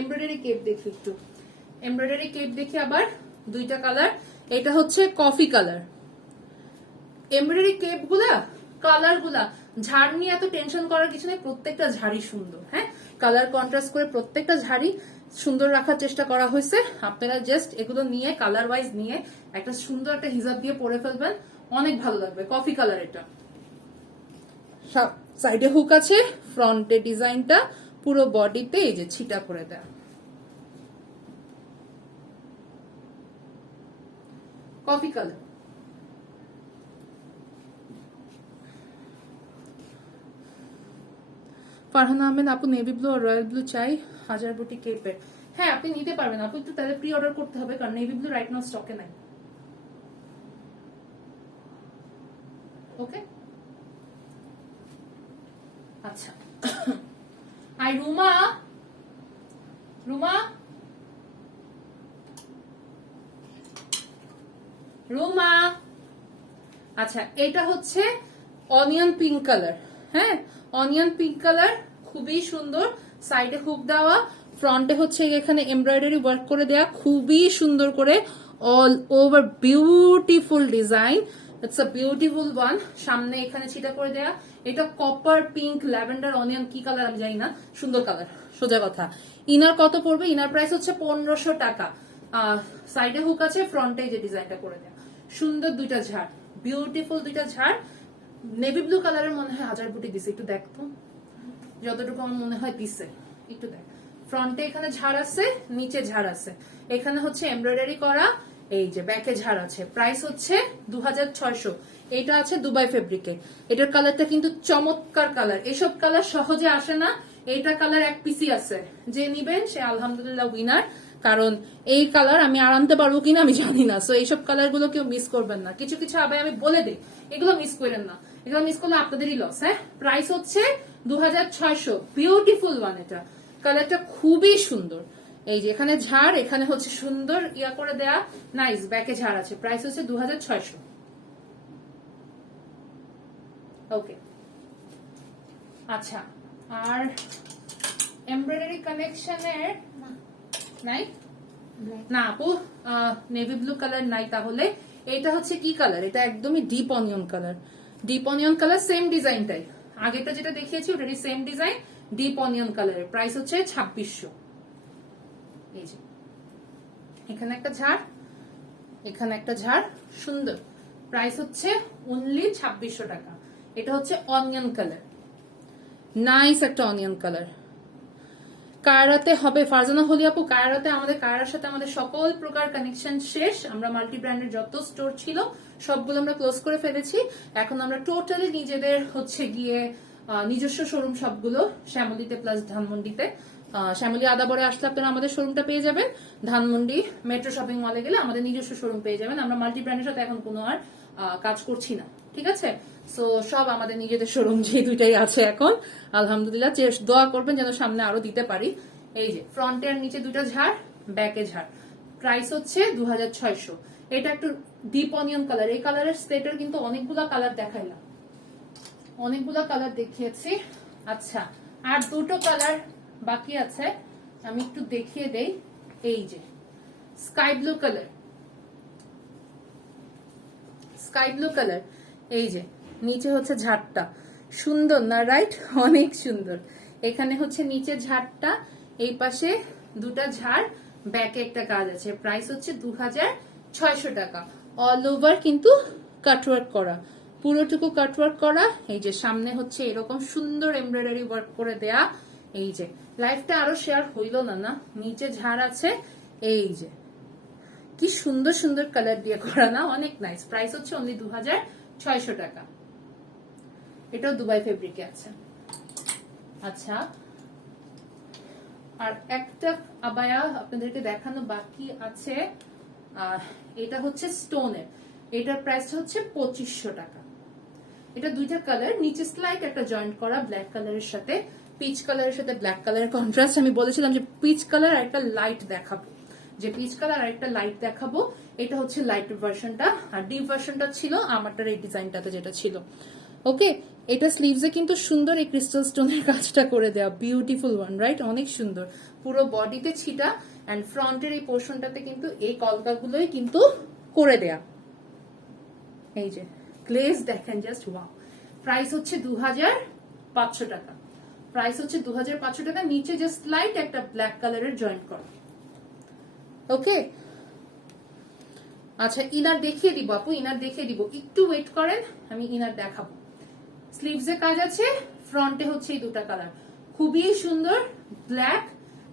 এমব্রয়ডারি কেপ দেখি একটু। এমব্রয়ডারি কেপ দেখি আবার 2টা কালার। এটা হচ্ছে কফি কালার। এমব্রয়ডারি কেপ গুলা কালার গুলা ঝাড় নিয়ে এত টেনশন করার কিছু নেই, প্রত্যেকটা ঝাড়ি সুন্দর। হ্যাঁ, কালার কন্ট্রাস্ট করে প্রত্যেকটা ঝাড়ি সুন্দর রাখার চেষ্টা করা হয়েছে। আপনারা জাস্ট এগুলো নিয়ে কালার ওয়াইজ নিয়ে একটা সুন্দর একটা হিজাব দিয়ে পরে ফেলবেন, অনেক ভালো লাগবে। কফি কালার, এটা সাইডে হুক আছে, ফ্রন্টে ডিজাইনটা পুরো বডিতে এই যে ছিটা করে দেয়। কফি কালার, ফারহান আহমেদ আপু নেভি ব্লু আর রয়্যাল ব্লু চাই 1000 বুটি কেপের। হ্যাঁ, আপনি নিতে পারবেন আপু, একটু তাহলে প্রি অর্ডার করতে হবে, কারণ নেভি ব্লু রাইট নাও স্টকে নাই। ওকে, আচ্ছা। আই রুমা, রুমা, রুমা, আচ্ছা, এটা হচ্ছে অনিয়ন পিঙ্ক কালার। হ্যাঁ, অনিয়ন পিঙ্ক কালার, খুবই সুন্দর। সাইডে হুক দেওয়া, ফ্রন্টে হচ্ছে এখানে এমব্রয়ডারি ওয়ার্ক করে দেওয়া, খুবই সুন্দর করে all over beautiful design. It's a beautiful one. সামনে এখানে ছিটা করে দেওয়া, এটা কপার পিঙ্ক ল্যাভেন্ডার অনিয়ন কি কালার আমি জানি না, সুন্দর কালার, সোজা কথা। ইনার কত পড়বে? ইনার প্রাইস হচ্ছে 1500 টাকা। সাইডে হুক আছে, ফ্রন্টে যে ডিজাইনটা করে দেওয়া, সুন্দর 2টা ঝাড়, বিউটিফুল 2টা ঝাড়। নেভি ব্লু কালারের মনে হয় 1000 বুটি দিছে, একটু দেখতো যতটুকু আমার মনে হয় দিছে, একটু দেখ। ফ্রন্টে এখানে ঝাড় আছে, নিচে ঝাড় আছে, এখানে হচ্ছে এমব্রয়ডারি করা, এই যে ব্যাকে ঝাড় আছে, প্রাইস হচ্ছে 2600। এটা আছে দুবাই ফেব্রিকে। এটার কালারটা কিন্তু চমৎকার কালার, এসব কালার সহজে আসে না। এইটা কালার এক পিসি আছে, যে নিবেন সে আলহামদুলিল্লাহ উইনার। কারণ এই কালার আমি আর আনতে পারবো কিনা আমি জানি না। সো এইসব কালার গুলো কেউ মিস করবেন না। কিছু কিছু আবার আমি বলে দিই, এগুলো মিস করেন না, এগুলো মিস করলে আপনাদেরই লস। হ্যাঁ, প্রাইস হচ্ছে 2600। বিউটিফুল ওয়ান, এটা কালারটা খুবই সুন্দর। এই যে এখানে ঝাড়, এখানে হচ্ছে সুন্দর ইয়া করে দেয়া, নাইস ব্যাকে ঝাড় আছে। প্রাইস হচ্ছে 2600। ওকে, আচ্ছা, আর এমব্রয়ডারি কালেকশনের নাই না আপু, নেভি ব্লু কালার নাই। তাহলে এটা হচ্ছে কি কালার? এটা একদমই deep onion colour. Deep onion colour, same ডিজাইনটাই, আগেটা যেটা দেখিয়েছি ওটারই সেম ডিজাইন, ডিপ অনিয়ন কালারের। প্রাইস হচ্ছে 2600। এই যে এখানে একটা ঝাড়, এখানে একটা ঝাড়, সুন্দর। প্রাইস হচ্ছে অনলি 2600 টাকা। এটা হচ্ছে অনিয়ন কালার, নাইস একটা অনিয়ন কালার। কায়রাতে হবে ফারজানা হলি আপু। কায়রাতে আমাদের, কায়রার সাথে আমাদের সকল প্রকার কানেকশন শেষ। আমরা মাল্টি ব্র্যান্ডের যত স্টোর ছিল সবগুলো আমরা ক্লোজ করে ফেলেছি। এখন আমরা টোটালি নিজেদের হচ্ছে গিয়ে নিজস্ব শোরুম সবগুলো শ্যামলীতে প্লাস ধানমন্ডিতে। শ্যামলী আদাবরে আসলে আপনারা আমাদের শোরুমটা পেয়ে যাবেন। ধানমন্ডি মেট্রো শপিং মলে গেলে আমাদের নিজস্ব শোরুম পেয়ে যাবেন। আমরা মাল্টি ব্র্যান্ডের সাথে এখন কোনো আর কাজ করছি না, ঠিক আছে? সো সব আমাদের নিজেদের শোরুম যে দুইটাই আছে এখন, আলহামদুলিল্লাহ। দোয়া করবেন যেন সামনে আরো দিতে পারি। এই যে ফ্রন্টে আর নিচে দুটো ঝাড়, ব্যাকে ঝাড়। প্রাইস হচ্ছে 2600। এটা একটু ডিপ অনিয়ন কালার। এই কালারের সেটের কিন্তু অনেকগুলা কালার দেখাইলাম, অনেকগুলা কালার দেখিয়েছি। আচ্ছা, আর দুটো কালার বাকি আছে, আমি একটু দেখিয়ে দেই। এই যে sky blue colour, sky blue colour. এই যে নিচে হচ্ছে ঝাড়টা, সুন্দর না? রাইট, অনেক সুন্দর। এখানে হচ্ছে নিচে ঝাড়টা, এই পাশে দুটা ঝাড়, ব্যাকে একটা কাজ আছে। প্রাইস হচ্ছে 2600 টাকা। অল ওভার কিন্তু কাটওয়ার্ক করা, পুরোটুকু কাটওয়ার্ক করা। এই যে সামনে হচ্ছে এরকম সুন্দর এমব্রয়ডারি ওয়ার্ক করে দেয়া। এই যে লাইফটা আরো শেয়ার হইল না না, নিচে ঝাড় আছে। এই যে কি সুন্দর সুন্দর কালার দিয়ে করা না, অনেক নাইস। প্রাইস হচ্ছে অনলি 2600 টাকা। এটাও দুবাই ফেব্রিকে আছে। আচ্ছা, আর একটা আবায়া আপনাদেরকে দেখানো বাকি আছে। এটা হচ্ছে স্টোনের, এটার প্রাইস হচ্ছে 2500 টাকা। এটা দুইটা কালার, নিচে স্লাইট একটা জয়েন্ট করা ব্ল্যাক কালারের সাথে, পিচ কালারের সাথে ব্ল্যাক কালারের কন্ট্রাস্ট। আমি বলেছিলাম যে পিচ কালার আর একটা লাইট দেখাবো, যে পিচ কালার আর একটা লাইট দেখাবো। এটা হচ্ছে লাইট ভার্সনটা, আর ডিপ ভার্সনটা ছিল আমারটার এই ডিজাইনটাতে যেটা ছিল। ওকে, এটা স্লিভসে কিন্তু সুন্দর এই ক্রিস্টাল স্টোনের কাজটা করে দেওয়া, বিউটিফুল ওয়ান, রাইট? অনেক সুন্দর। পুরো বডিতে ছিটা, এন্ড ফ্রন্টের এই পোর্শনটাতে কিন্তু এই কলকাগুলোই কিন্তু করে দেয়া। এই যে গ্লেজ দেখেন, জাস্ট ওয়াও। প্রাইস হচ্ছে 2500 টাকা। প্রাইস হচ্ছে 2500 টাকা। নিচে জাস্ট লাইট একটা ব্ল্যাক কালারের জয়েন্ট করা। ওকে, আচ্ছা, ইনার দেখিয়ে দিব আপু, ইনার দেখিয়ে দিব, একটু ওয়েট করেন, আমি ইনার দেখাবো। স্লিভসে কাজ আছে, ফ্রন্টে হচ্ছে এই দুটা কালার, খুবই সুন্দর, ব্ল্যাক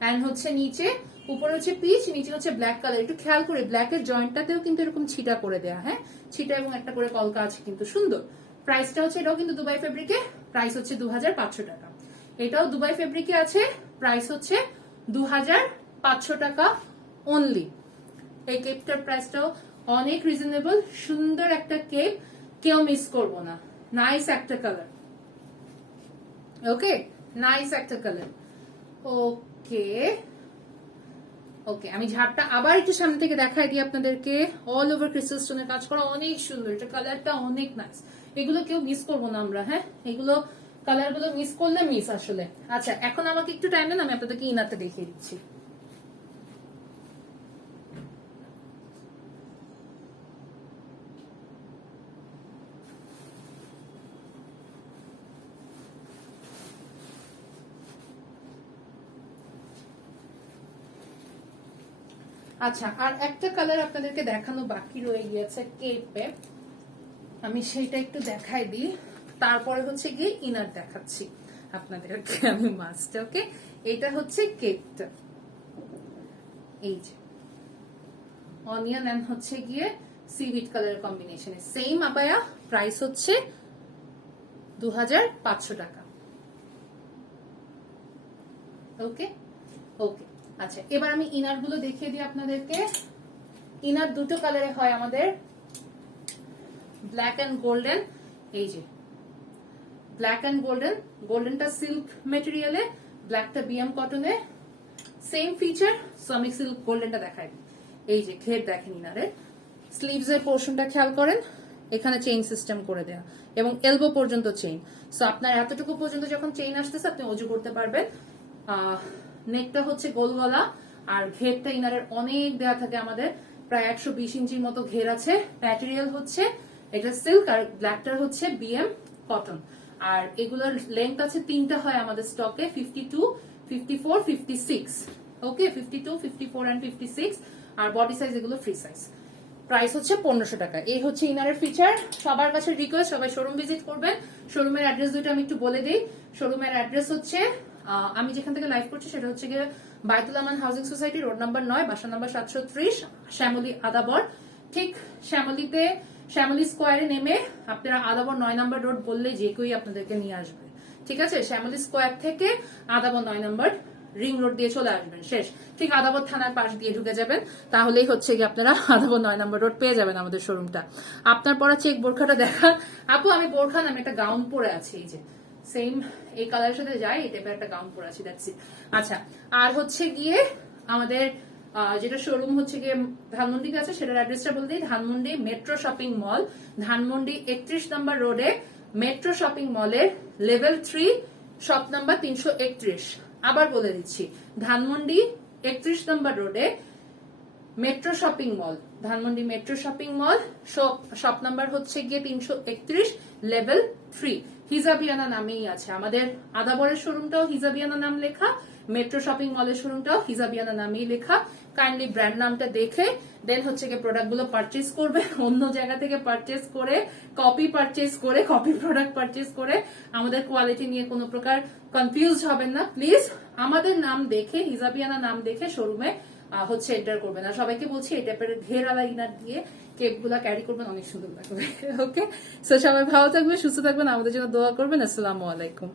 এন্ড হচ্ছে নিচে, উপরে হচ্ছে পিচ, নিচে হচ্ছে ব্ল্যাক কালার। একটু খেয়াল করে ব্ল্যাকের জয়েন্টটাতেও কিন্তু এরকম ছিটা করে দেয়া, হ্যাঁ, ছিটা এবং একটা করে কলকা আছে, কিন্তু সুন্দর। প্রাইসটা হচ্ছে, এটাও কিন্তু দুবাই ফেব্রিকে, প্রাইস হচ্ছে 2500 টাকা। এটাও দুবাই ফেব্রিকে আছে, প্রাইস হচ্ছে 2500 টাকা অনলি। এই কেপটার প্রাইসটাও অনেক রিজনেবল, সুন্দর একটা কেপ, কেউ মিস করবো না। নাইস একটা কালার, ওকে, নাইস একটা কালার। ওকে ওকে, আমি ঝাড়টা আবার একটু সামনে থেকে দেখাই দিই আপনাদেরকে। অল ওভার ক্রিস্টাল স্টোনের কাজ করা, অনেক সুন্দর। এটা কালারটা অনেক নাইস, এগুলো কেউ মিস করবো না আমরা। হ্যাঁ, এগুলো কালার গুলো মিস করলে মিস আসলে। আচ্ছা, এখন আমাকে একটু টাইম দেন, আমি আপনাদেরকে ইনারটা দেখিয়ে দিচ্ছি। আচ্ছা, আর একটা কালার আপনাদেরকে দেখানো বাকি রয়ে গিয়েছে কেপে, আমি সেইটা একটু দেখাই দিই, তারপরে হচ্ছে গিয়ে ইনার দেখাচ্ছি আপনাদেরকে আমি মাস্ট। ওকে, এটা হচ্ছে কেপটা, এই যে অনিয়ন এন্ড হচ্ছে গিয়ে সিভিট কালারের কম্বিনেশনে সেম আবায়া, প্রাইস হচ্ছে 2500 টাকা। ওকে ওকে, আচ্ছা এবার আমি ইনার গুলো দেখিয়ে দিই আপনাদেরকে। ইনার দুটো কালারে হয় আমাদের, ব্ল্যাক এন্ড গোল্ডেন। এই যে ব্ল্যাক এন্ড গোল্ডেন, গোল্ডেনটা সিল্ক মেটেরিয়ালে, ব্ল্যাকটা বিএম কটনে, সেম ফিচার। সো আমি সিল্ক গোল্ডেনটা দেখাই। এই যে ঘের দেখেন ইনারের, স্লিভস এর পোর্শনটা খেয়াল করেন, এখানে চেইন সিস্টেম করে দেয়া এবং এলবো পর্যন্ত চেইন। সো আপনার এতটুকু পর্যন্ত যখন চেইন আসতেছে আপনি অজু করতে পারবেন। নেকটা হচ্ছে গোল গলা, আর ঘেরটা ইনারের অনেক দেয়া থাকে আমাদের, প্রায় 120 ইঞ্চির মতো ঘের আছে। ম্যাটেরিয়াল হচ্ছে এটা সিল্ক, আর ব্ল্যাকটার হচ্ছে বিএম কটন। আর এগুলোর লেন্থ আছে তিনটা হয় আমাদের স্টকে, 52, 54, 56। ওকে, 52, 54 এন্ড 56। আর বডি সাইজ এগুলো ফ্রি সাইজ। প্রাইস হচ্ছে 1500 টাকা। এই হচ্ছে ইনারের ফিচার। সবার কাছে রিকোয়েস্ট, সবাই শোরুম ভিজিট করবেন। শোরুমের অ্যাড্রেস দুটো আমি একটু বলে দিই। শোরুমের অ্যাড্রেস হচ্ছে, আমি যেখান থেকে লাইভ করছি সেটা হচ্ছে গিয়ে বায়তুল আমান হাউজিং সোসাইটি, রোড নাম্বার 9, বাসা নাম্বার 730, শ্যামলী আদাবর। ঠিক শ্যামলীতে, শ্যামলী স্কোয়ারে নেমে আপনারা আদাবর 9 নাম্বার রোড বললে যে কেউই আপনাদেরকে নিয়ে আসবে। ঠিক আছে, শ্যামলী স্কোয়ার থেকে আদাবর 9 নাম্বার রিং রোড দিয়ে চলে আসবেন, শেষ। ঠিক আদাবর থানার পাশ দিয়ে ঢুকে যাবেন, তাহলেই হচ্ছে কি আপনারা আদাবর 9 নাম্বার রোড পেয়ে যাবেন আমাদের শোরুমটা। আপনার পরা চেক বোরখাটা দেখান। আপু আমি বোরখা, আমি একটা গাউন পরে আছি, এই যে সেম এই কালারের সাথে যায় এই টাইপের একটা গাউন পরে আছি, দ্যাটস ইট। আচ্ছা, আর হচ্ছে গিয়ে আমাদের যেটা শোরুম হচ্ছে গিয়ে ধানমন্ডিতে আছে, সেটার অ্যাড্রেসটা বলে দিই। Dhanmondi metro shopping mall, Dhanmondi 31 নম্বর রোডে মেট্রো শপিং মলের লেভেল 3, শপ নাম্বার 331। আবার বলে দিচ্ছি, ধানমন্ডি 31 নম্বর রোডে metro shopping mall, Dhanmondi metro shopping mall, shop number হচ্ছে গিয়ে 331, লেভেল 3। হিজাবিয়ানা নামেই আছে আমাদের। আদাবরের শোরুমটাও হিজাবিয়ানা নাম লেখা, মেট্রো শপিং মলের শোরুমটাও হিজাবিয়ানা নামেই লেখা। কাইন্ডলি ব্র্যান্ড নামটা দেখে দেন হচ্ছে গিয়ে প্রোডাক্ট গুলো পারচেজ করবে। অন্য জায়গা থেকে পারচেজ করে, কপি প্রোডাক্ট পারচেজ করে আমাদের কোয়ালিটি নিয়ে কোনো প্রকার কনফিউজ হবেন না প্লিজ। আমাদের নাম দেখে, হিজাবিয়ানা নাম দেখে শোরুমে হচ্ছে এন্টার করবেন। আর সবাইকে বলছি এই টাইপের ঘেরালা ইনার দিয়ে কেপ গুলা ক্যারি করবেন, অনেক সুন্দর লাগবে। ওকে, সো সবাই ভালো থাকবেন, সুস্থ থাকবেন, আমাদের জন্য দোয়া করবেন। আসসালামু আলাইকুম।